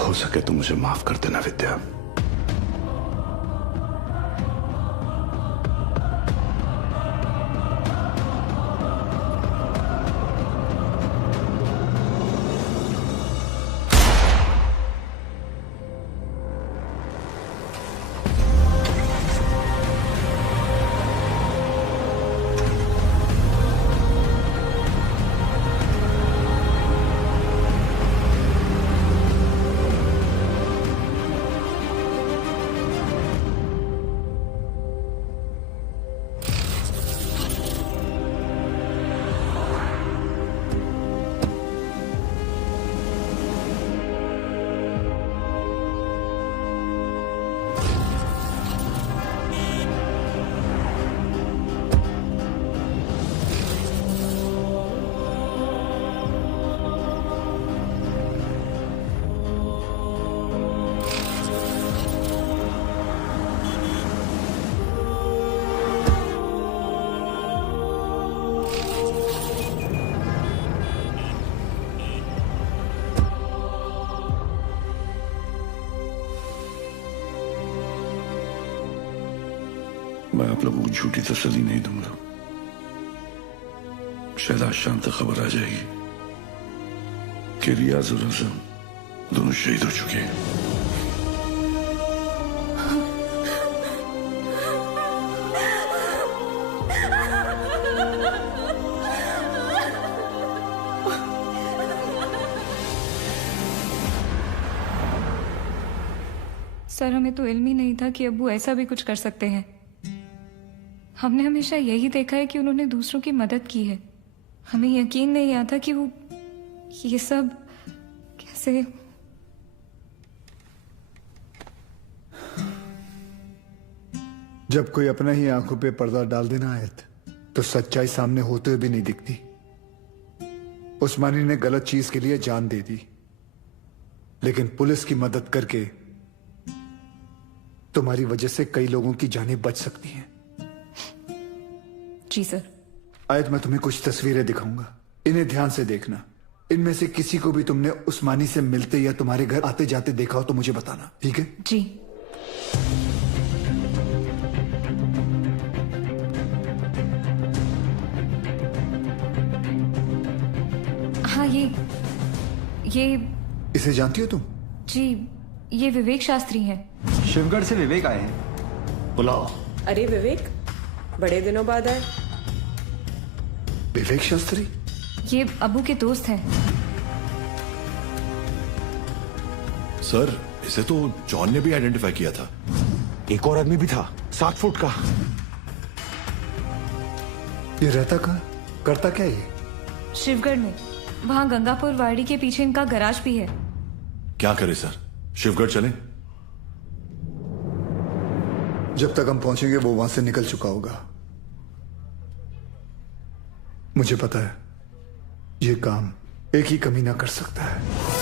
हो सके तो मुझे माफ कर देना विद्या। मैं आप लोगों को झूठी तसल्ली नहीं दूंगा। शायद आज शाम तक खबर आ जाएगी कि रियाज और आजम दोनों शहीद हो चुके हैं। सर, हमें तो इल्म ही नहीं था कि अब्बू ऐसा भी कुछ कर सकते हैं। हमने हमेशा यही देखा है कि उन्होंने दूसरों की मदद की है। हमें यकीन नहीं आता कि वो ये सब कैसे। जब कोई अपना ही आंखों पे पर्दा डाल देना आयत, तो सच्चाई सामने होते हुए भी नहीं दिखती। उस्मानी ने गलत चीज के लिए जान दे दी, लेकिन पुलिस की मदद करके तुम्हारी वजह से कई लोगों की जानें बच सकती हैं। जी सर। आयत, मैं तुम्हें कुछ तस्वीरें दिखाऊंगा, इन्हें ध्यान से देखना। इनमें से किसी को भी तुमने उस्मानी से मिलते या तुम्हारे घर आते जाते देखा हो तो मुझे बताना, ठीक है? जी। हाँ, ये इसे जानती हो तुम? जी, ये विवेक शास्त्री हैं। शिवगढ़ से विवेक आए हैं। बुलाओ। अरे विवेक, बड़े दिनों बाद आए। विवेक शास्त्री? ये अबू के दोस्त हैं। सर, इसे तो जॉन ने भी आइडेंटिफाई किया था। एक और आदमी भी था, 7 फुट का। ये रहता कहाँ, करता क्या ये? शिवगढ़ में, वहां गंगापुर वाड़ी के पीछे इनका गैराज भी है। क्या करे सर, शिवगढ़ चलें? जब तक हम पहुंचेंगे वो वहां से निकल चुका होगा। मुझे पता है ये काम एक ही कमीना कर सकता है।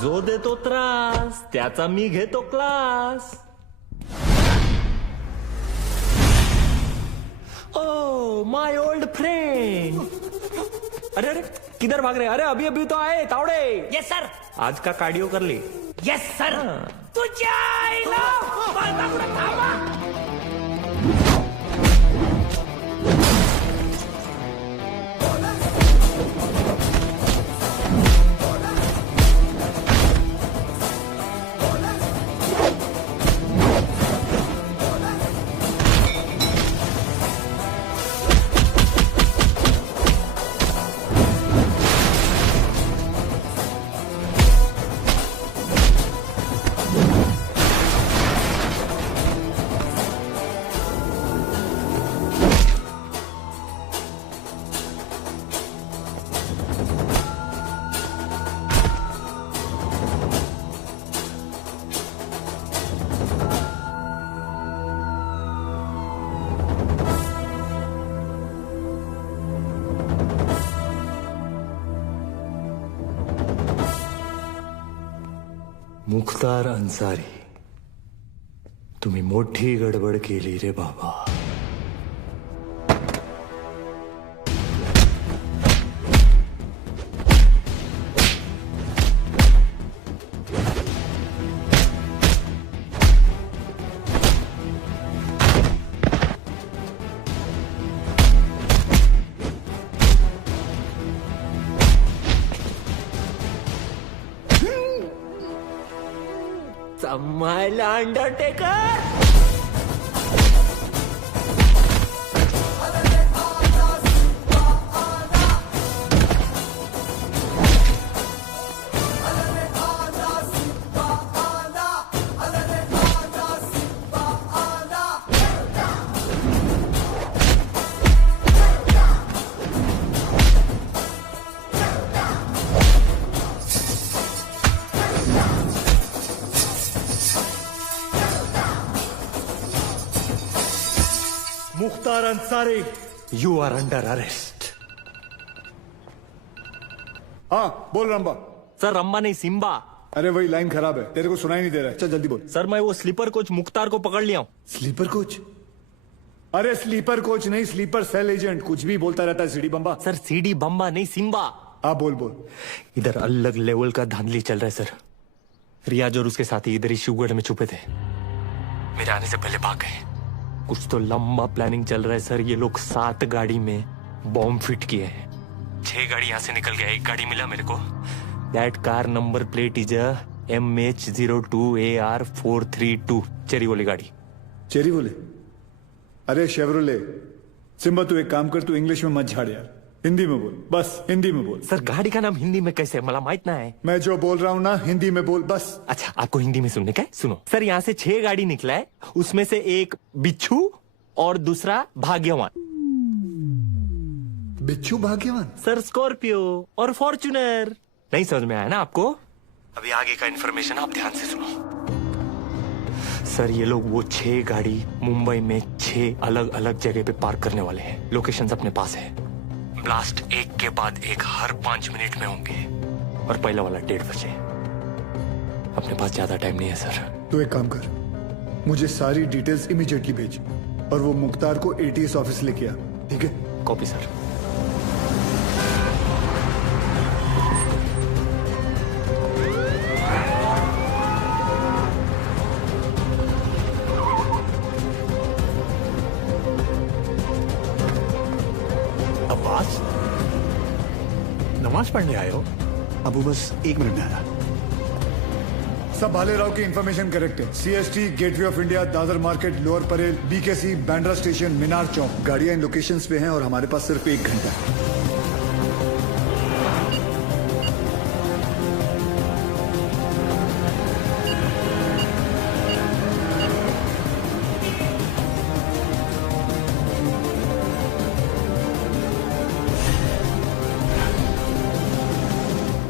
जो देतो त्रास त्याचा मी घेतो class. Oh my old friend. अरे अरे किधर भाग रहे? अरे अभी अभी तो आए तावड़े। Yes sir. आज का कार्डियो कर ले। Yes sir. तुझ्या आईला माझा कुठं थांबा। मुख्तार अन्सारी, तुम्ही मोठी गडबड केली रे बाबा। सम्मायला undertaker. Mukhtar Ansari, you are under arrest. हाँ बोल रंबा। सर रंबा नहीं सिम्बा। अरे वही लाइन खराब है, तेरे को सुनाई नहीं दे रहा है। चल जल्दी बोल। सर मैं वो स्लीपर कोच मुख्तार को पकड़ लिया हूँ। Sleeper coach? अरे स्लीपर कोच नहीं, स्लीपर सेल एजेंट। कुछ भी बोलता रहता है सीडी बम्बा। सर सीडी बम्बा नहीं सिम्बा। हाँ बोल बोल। इधर अलग लेवल का धांधली चल रहा है सर। रियाज और उसके साथी इधर ही शिवगढ़ में छुपे थे, मेरे आने से पहले भाग गए। कुछ तो लंबा प्लानिंग चल रहा है सर। ये लोग 7 गाड़ी में बॉम्ब फिट किए हैं। 6 गाड़ी यहाँ से निकल गया, 1 गाड़ी मिला मेरे को। That car number plate is MH02AR432। Cherry वाली गाड़ी। चेरी बोले? अरे शेवरोले। सिम्बा तू एक काम कर, तू इंग्लिश में मत झाड़ यार, हिंदी में बोल, बस हिंदी में बोल। सर गाड़ी का नाम हिंदी में कैसे, मला माहित ना है। मैं जो बोल रहा हूँ ना हिंदी में बोल बस। अच्छा आपको हिंदी में सुनने का है? सुनो सर, यहाँ से 6 गाड़ी निकला है, उसमें से एक बिच्छू और दूसरा भाग्यवान। बिच्छू भाग्यवान? सर स्कॉर्पियो और फॉर्च्यूनर। नहीं समझ में आया ना आपको? अभी आगे का इन्फॉर्मेशन आप ध्यान से सुनो। सर ये लोग वो 6 गाड़ी मुंबई में 6 अलग अलग जगह पे पार्क करने वाले हैं। लोकेशंस अपने पास है। ब्लास्ट एक के बाद एक हर 5 मिनट में होंगे और पहला वाला 1:30 बजे। अपने पास ज्यादा टाइम नहीं है सर। तू एक काम कर, मुझे सारी डिटेल्स इमीडिएटली भेज और वो मुख्तार को ATS ऑफिस लेके आ, ठीक है? Copy sir. नमाज पढ़ने आए हो? अबू बस 1 मिनट में आया। सब भालेराव की इंफॉर्मेशन करेक्ट है। CST, Gateway of India, Dadar market, Lower Parel, BKC, Bandra station, Minar Chowk. गाड़ियां इन लोकेशंस पे हैं और हमारे पास सिर्फ 1 घंटा है।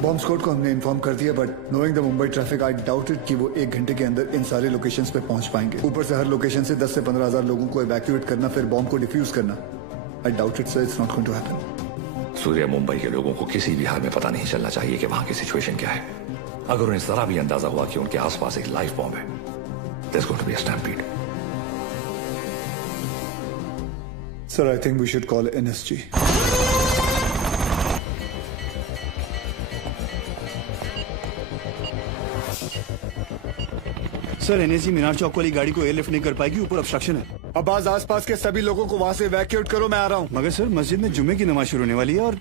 बॉम्ब स्क्वाड को हमने इन्फॉर्म कर दिया, but knowing the Mumbai traffic I doubted कि वो 1 घंटे के अंदर इन सारे लोकेशंस पे पहुंच पाएंगे। ऊपर से हर लोकेशन से 10 से 15 हजार लोगों को इवैक्यूएट करना, फिर बॉम्ब को डिफ्यूज करना। I doubted sir, it's not going to happen. Surya, Mumbai के लोगों को किसी भी हाल में पता नहीं चलना चाहिए कि वहां की सिचुएशन क्या है। अगर उन्हें जरा भी अंदाजा हुआ कि उनके आसपास एक लाइव बॉम्ब है, there's going to be a stampede. Sir, I think we should call NSG. Sir NSG मीनार चौक वाली गाड़ी को एयरलिफ्ट नहीं कर पाएगी, ऊपर ऑब्स्ट्रक्शन है। अब आसपास के सभी लोगों को वहां से इवैक्यूएट करो, मैं आ रहा हूँ। मगर सर मस्जिद में जुम्मे की नमाज शुरू होने वाली है और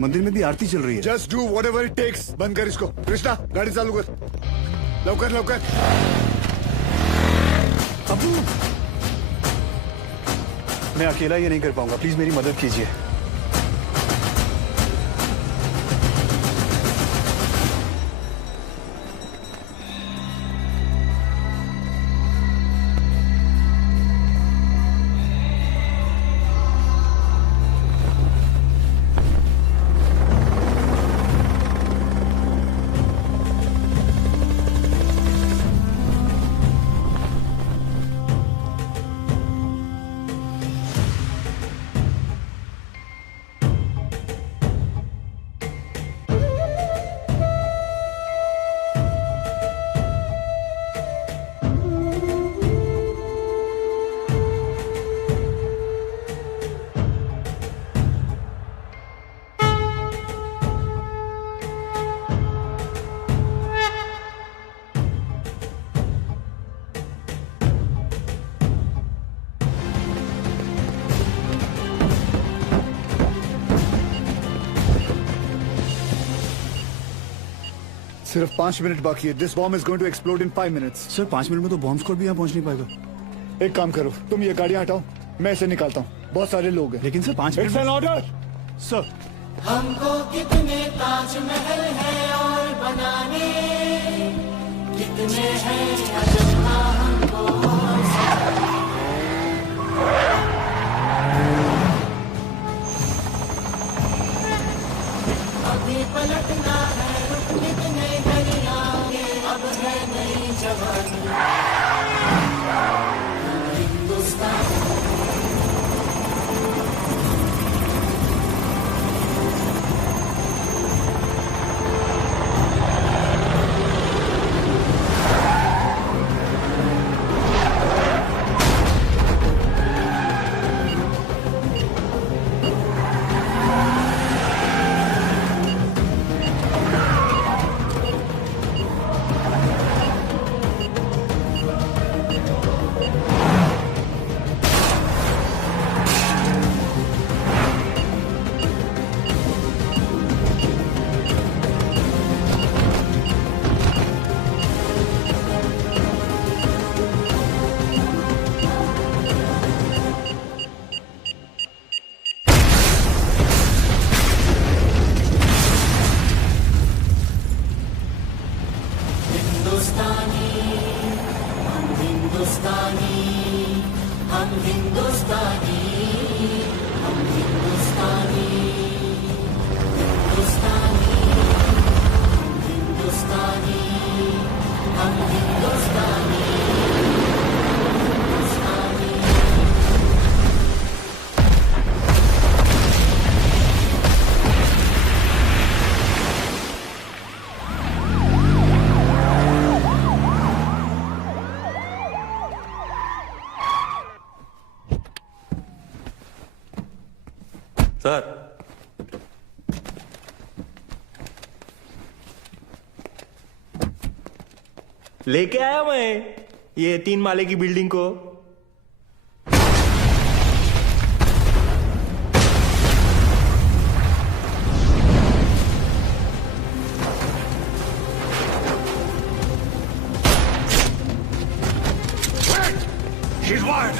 मंदिर में भी आरती चल रही है। Just do whatever it takes. बंद कर इसको। कृष्णा गाड़ी चालू कर, लवकर लवकर। अबू मैं अकेला ये नहीं कर पाऊंगा, प्लीज मेरी मदद कीजिए। सिर्फ 5 मिनट बाकी है। This bomb is going to explode in 5 minutes. Sir 5 minute में तो बॉम्ब स्क्वाड भी यहाँ पहुंच नहीं पाएगा। एक काम करो, तुम ये गाड़ियां हटाओ, मैं इसे निकालता हूँ। बहुत सारे लोग हैं। लेकिन sir 5 minute. It's an order sir. हमको कितने ताजमहल है और बनाने, कितने हैं अजंता हमको अभी पलटना है, कितने दरिया अब है नई जवानी हिंदुस्तान। सर लेके आया मैं ये 3 माले की बिल्डिंग को। She's wired.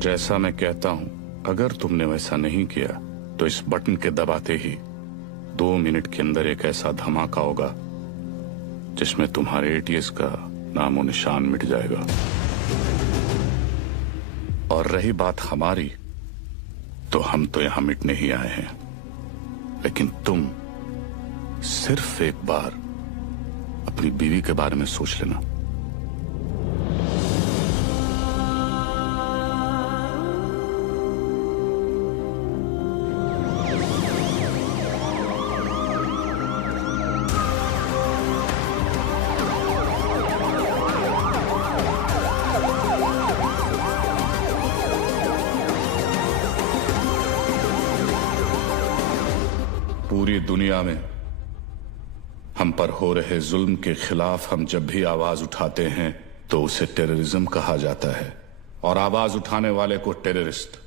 जैसा मैं कहता हूं, अगर तुमने वैसा नहीं किया तो इस बटन के दबाते ही 2 मिनट के अंदर एक ऐसा धमाका होगा जिसमें तुम्हारे एटीएस का नामो निशान मिट जाएगा। और रही बात हमारी, तो हम तो यहां मिटने ही आए हैं, लेकिन तुम सिर्फ एक बार अपनी बीवी के बारे में सोच लेना। पूरी दुनिया में हम पर हो रहे जुल्म के खिलाफ हम जब भी आवाज उठाते हैं तो उसे टेररिज्म कहा जाता है, और आवाज उठाने वाले को टेररिस्ट।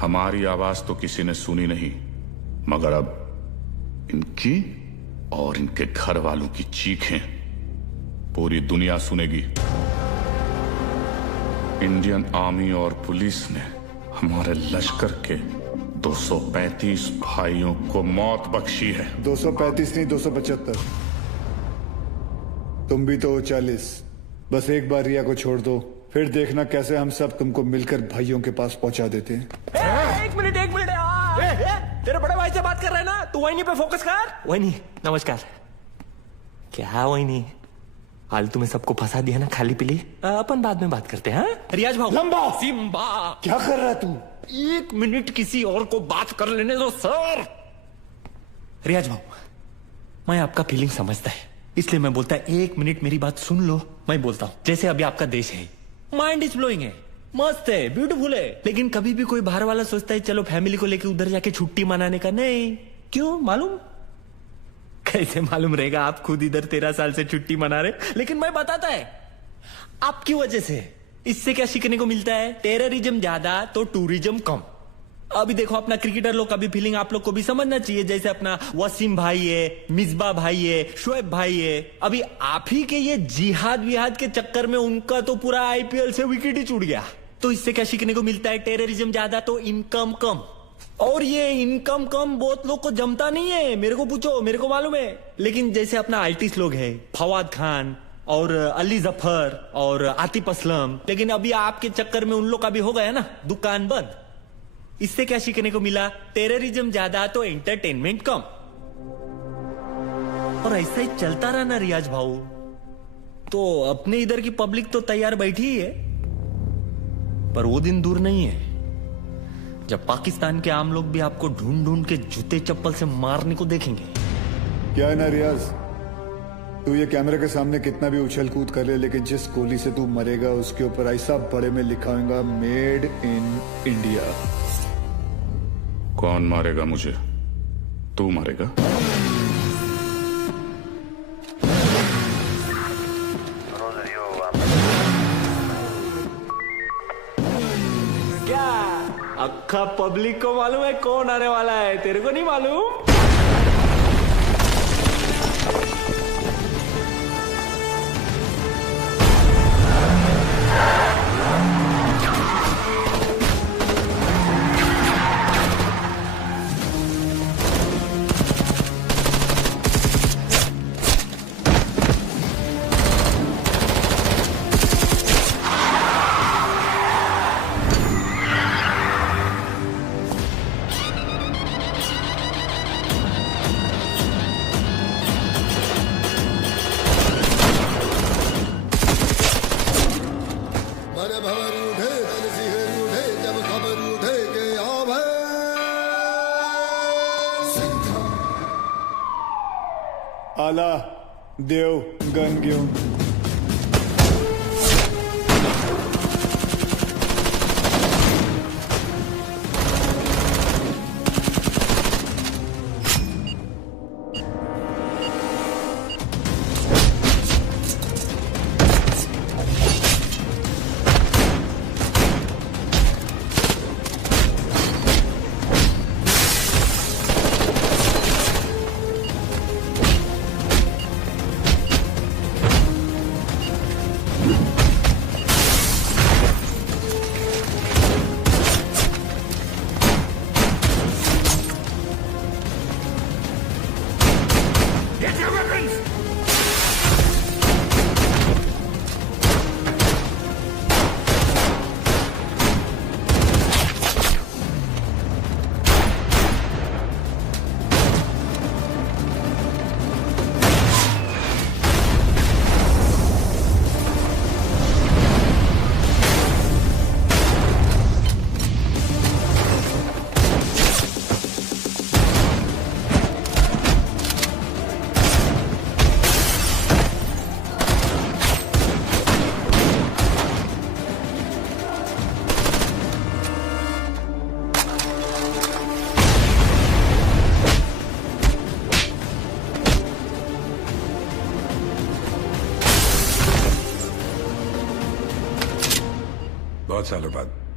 हमारी आवाज तो किसी ने सुनी नहीं, मगर अब इनकी और इनके घर वालों की चीखें पूरी दुनिया सुनेगी। इंडियन आर्मी और पुलिस ने हमारे लश्कर के 235 भाइयों को मौत बख्शी है। 235 नहीं, 275। तुम भी तो 40। बस एक बार रिया को छोड़ दो, फिर देखना कैसे हम सब तुमको मिलकर भाइयों के पास पहुंचा देते हैं। एक मिनट तेरे बड़े भाई से बात कर रहे हैं ना, तू वही पे फोकस कर। वही नमस्कार। क्या वही फालतू में सबको फंसा दिया ना, खाली पीली। अपन बाद में बात करते हैं। रियाज भाऊ। लंबा सिम्बा क्या कर रहा है तू? 1 मिनट किसी और को बात कर लेने दो सर। रियाज भाऊ, मैं आपका फीलिंग समझता है, इसलिए मैं बोलता है 1 मिनट मेरी बात सुन लो। मैं बोलता हूँ जैसे अभी आपका देश है, माइंड इज ब्लोइंग है, मस्त है, ब्यूटीफुल है, लेकिन कभी भी कोई बाहर वाला सोचता है चलो फैमिली को लेके उधर जाके छुट्टी मनाने का। नहीं, क्यों मालूम? कैसे मालूम रहेगा? आप खुद इधर 13 साल से छुट्टी मना रहे, लेकिन मैं बताता है आपकी वजह से। इससे क्या सीखने को मिलता है? टेररिज्म ज्यादा तो टूरिज्म कम। अभी देखो अपना क्रिकेटर लोग का भी फीलिंग आप लोग को भी समझना चाहिए। जैसे अपना वसीम भाई है, मिसबा भाई है, शोएब भाई है, अभी आप ही के ये जिहाद विहाद के चक्कर में उनका तो पूरा आईपीएल से विकेट ही छूट गया। तो इससे क्या सीखने को मिलता है? टेररिज्म ज्यादा तो इनकम कम। और ये इनकम कम बहुत लोग को जमता नहीं है, मेरे को पूछो, मेरे को मालूम है। लेकिन जैसे अपना आर्टिस्ट लोग है, फवाद खान और अली जफर और आतिफ असलम, लेकिन अभी आपके चक्कर में उन लोग का भी हो गया ना दुकान बंद। इससे क्या सीखने को मिला? टेररिज्म ज्यादा तो एंटरटेनमेंट कम। और ऐसा ही चलता रहा ना रियाज भाऊ, तो अपने इधर की पब्लिक तो तैयार बैठी ही है। पर वो दिन दूर नहीं है जब पाकिस्तान के आम लोग भी आपको ढूंढ ढूंढ के जूते चप्पल से मारने को देखेंगे। क्या है ना रियाज, तू ये कैमरे के सामने कितना भी उछल कूद कर ले, लेकिन जिस गोली से तू मरेगा उसके ऊपर ऐसा बड़े में लिखा होगा मेड इन इंडिया। कौन मारेगा मुझे? तू मारेगा? क्या अक्खा पब्लिक को मालूम है कौन आने वाला है? तेरे को नहीं मालूम? मन भवर उठे तन सिंह उठे जब बाला देव गन घेऊन.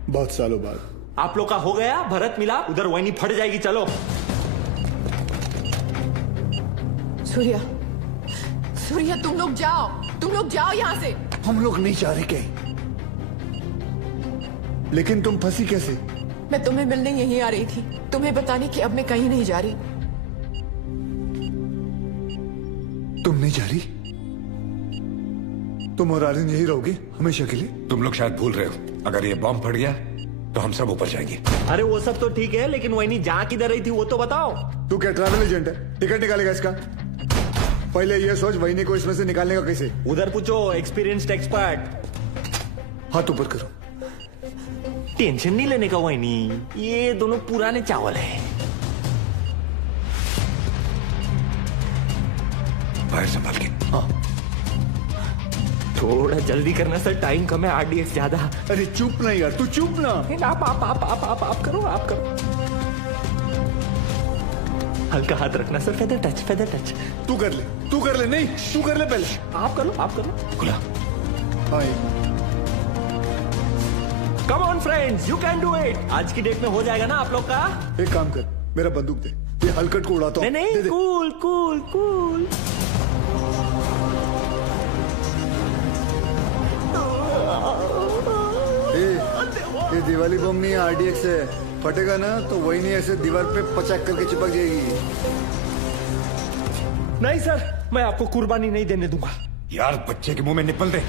बहुत सालों बाद. आप लोग का हो गया भरत मिला. उधर वही फट जाएगी. चलो सूर्या, सूर्या तुम लोग जाओ यहाँ से. हम लोग नहीं जा रहे कहीं. लेकिन तुम फंसी कैसे? मैं तुम्हें मिलने यहीं आ रही थी, तुम्हें बताने कि अब मैं कहीं नहीं जा रही. तुम नहीं जा रही? तुम और आर्यन यही रहोगे हमेशा के लिए? तुम लोग शायद भूल रहे हो, अगर ये बॉम्ब फट गया तो हम सब ऊपर जाएंगे. अरे वो सब तो ठीक है, लेकिन वही जहाँ किधर रही थी वो तो बताओ. तू क्या ट्रैवल एजेंट है? टिकट निकालेगा इसका? पहले ये सोच वहीनी को इसमें से निकालने का कैसे. उधर पूछो एक्सपीरियंस्ड एक्सपर्ट. हाथ ऊपर करो. टेंशन नहीं लेने का वहीनी, ये दोनों पुराने चावल है. बाहर संभाल के. हाँ. थोड़ा जल्दी करना सर, टाइम कम है. RDX ज्यादा. अरे चुप ना यार, तू चुप ना. आप करो. हल्का हाथ रखना सर. Feather touch. तू कर ले. नहीं तू कर ले पहले. आप करो. खुला. Hi. Come on friends, you can do it. आज की डेट में हो जाएगा ना आप लोग का. एक काम कर, मेरा बंदूक दे. ये हलकट को उड़ाता हूँ. नहीं. कूल. ये दिवाली बम नहीं है, RDX है. फटेगा ना तो वही नहीं ऐसे दीवार पे पचाक करके चिपक जाएगी. नहीं सर, मैं आपको कुर्बानी नहीं देने दूंगा. यार बच्चे के मुंह में निपल दे.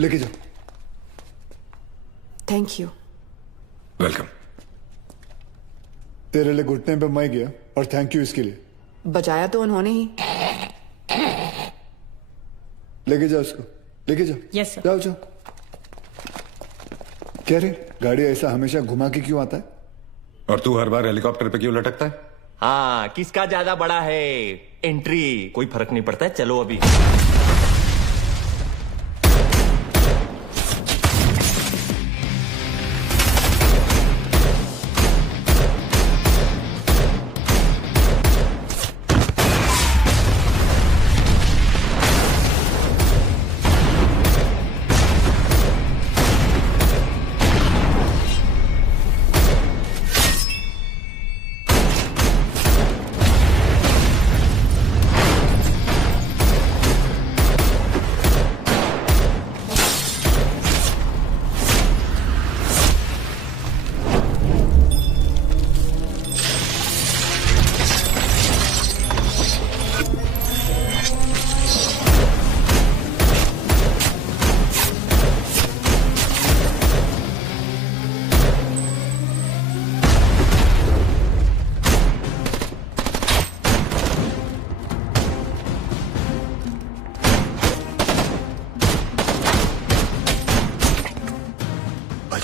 लेके जाओ. Thank you. वेलकम. तेरे लिए घुटने पे मैं गया और थैंक यू इसके लिए. बजाया तो उन्होंने ही. लेके जाओ उसको. लेके जाओ. Yes sir. जाओ. क्या रे, गाड़ी ऐसा हमेशा घुमा के क्यों आता है? और तू हर बार हेलीकॉप्टर पे क्यों लटकता है? हाँ, किसका ज्यादा बड़ा है एंट्री, कोई फर्क नहीं पड़ता है. चलो अभी.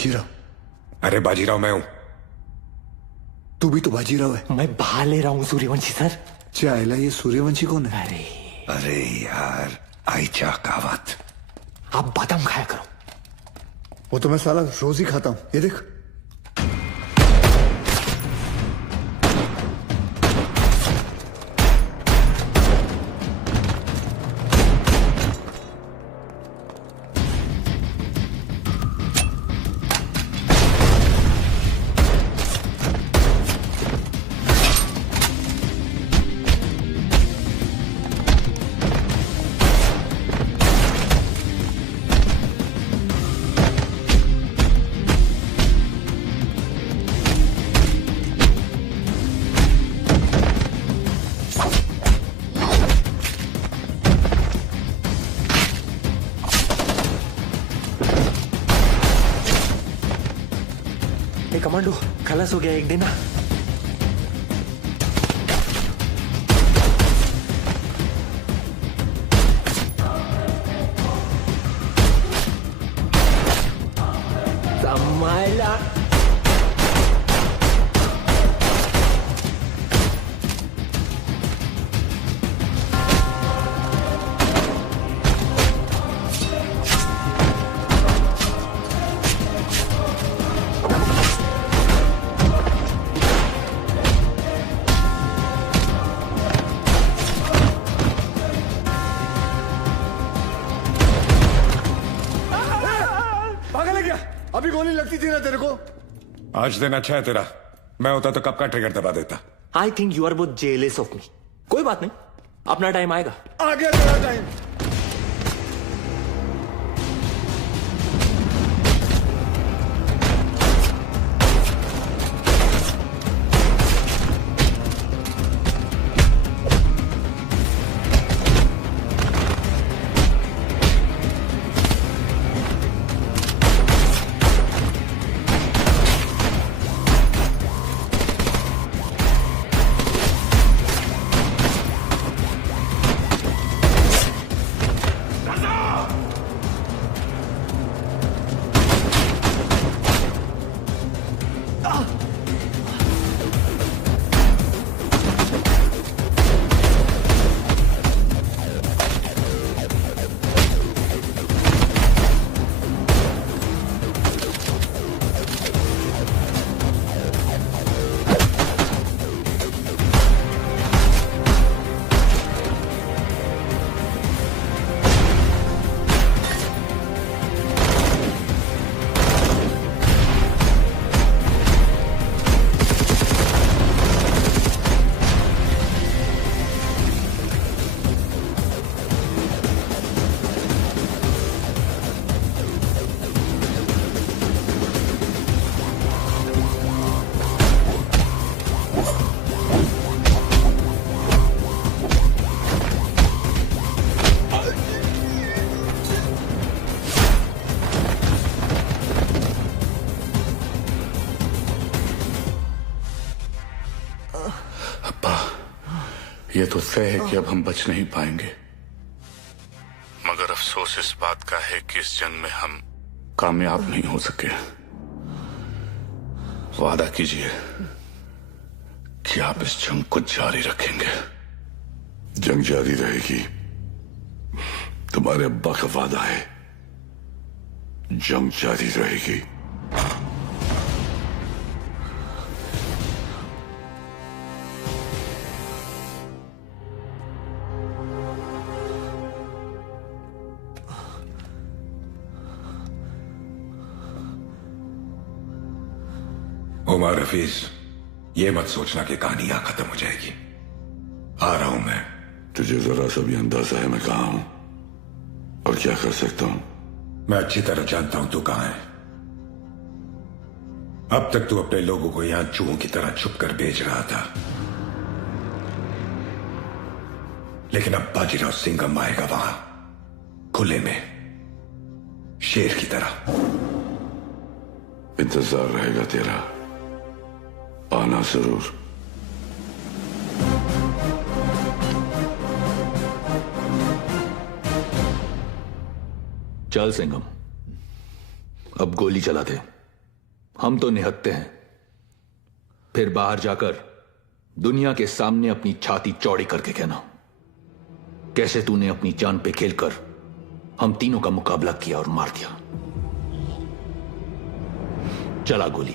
बाजीराव। अरे बाजीराव मैं हूं। तू भी तो बाजीराव है। मैं बहा ले रहा हूँ सूर्यवंशी सर। चाइला ये सूर्यवंशी कौन है? अरे यार आइचा कावत। आप बादाम खाया करो। वो तो मैं साला रोज ही खाता हूं, ये देख। कमांडो खलास हो गया एक दिन। संभाला। अभी गोली लगती थी ना तेरे को। आज दिन अच्छा है तेरा। मैं होता तो कब का ट्रिगर दबा देता। I think you are both jealous of me. कोई बात नहीं, अपना टाइम आएगा। आ गया तेरा टाइम। ये तो तय है कि अब हम बच नहीं पाएंगे, मगर अफसोस इस बात का है कि इस जंग में हम कामयाब नहीं हो सके। वादा कीजिए कि आप इस जंग को जारी रखेंगे। जंग जारी रहेगी, तुम्हारे अब्बा का वादा है। जंग जारी रहेगी। उमर हफीज, ये मत सोचना कि कहानी यहां खत्म हो जाएगी। आ रहा हूं मैं। तुझे जरा सा भी अंदाजा है मैं कहां हूं और क्या कर सकता हूं? मैं अच्छी तरह जानता हूं तू कहां है। अब तक तू अपने लोगों को यहां चूहों की तरह छुप कर बेच रहा था, लेकिन अब बाजीराव सिंघम आएगा वहां खुले में, शेर की तरह। इंतजार रहेगा तेरा, आना जरूर। चल सिंघम, अब गोली चला दे। हम तो निहत्ते हैं, फिर बाहर जाकर दुनिया के सामने अपनी छाती चौड़ी करके कहना कैसे तूने अपनी जान पे खेलकर हम तीनों का मुकाबला किया और मार दिया। चला गोली।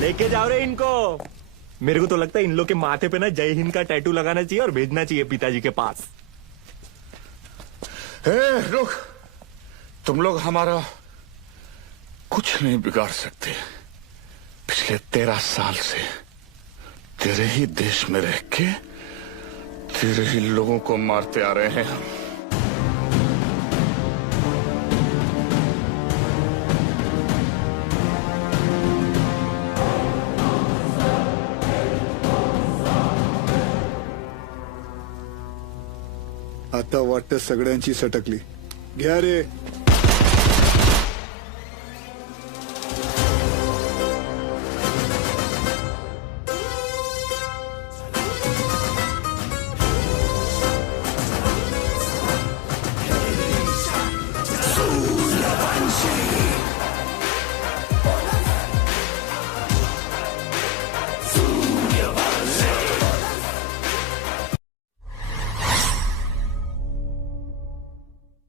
लेके जाओ रे इनको। मेरे को तो लगता है इन लोग के माथे पे ना जय हिंद का टैटू लगाना चाहिए और भेजना चाहिए पिताजी के पास। रुक, तुम लोग हमारा कुछ नहीं बिगाड़ सकते। पिछले 13 साल से तेरे ही देश में रह के तेरे ही लोगों को मारते आ रहे हैं हम। आता वाटतं सगळ्यांची सटकली। घ्या रे। सूर्यवंशी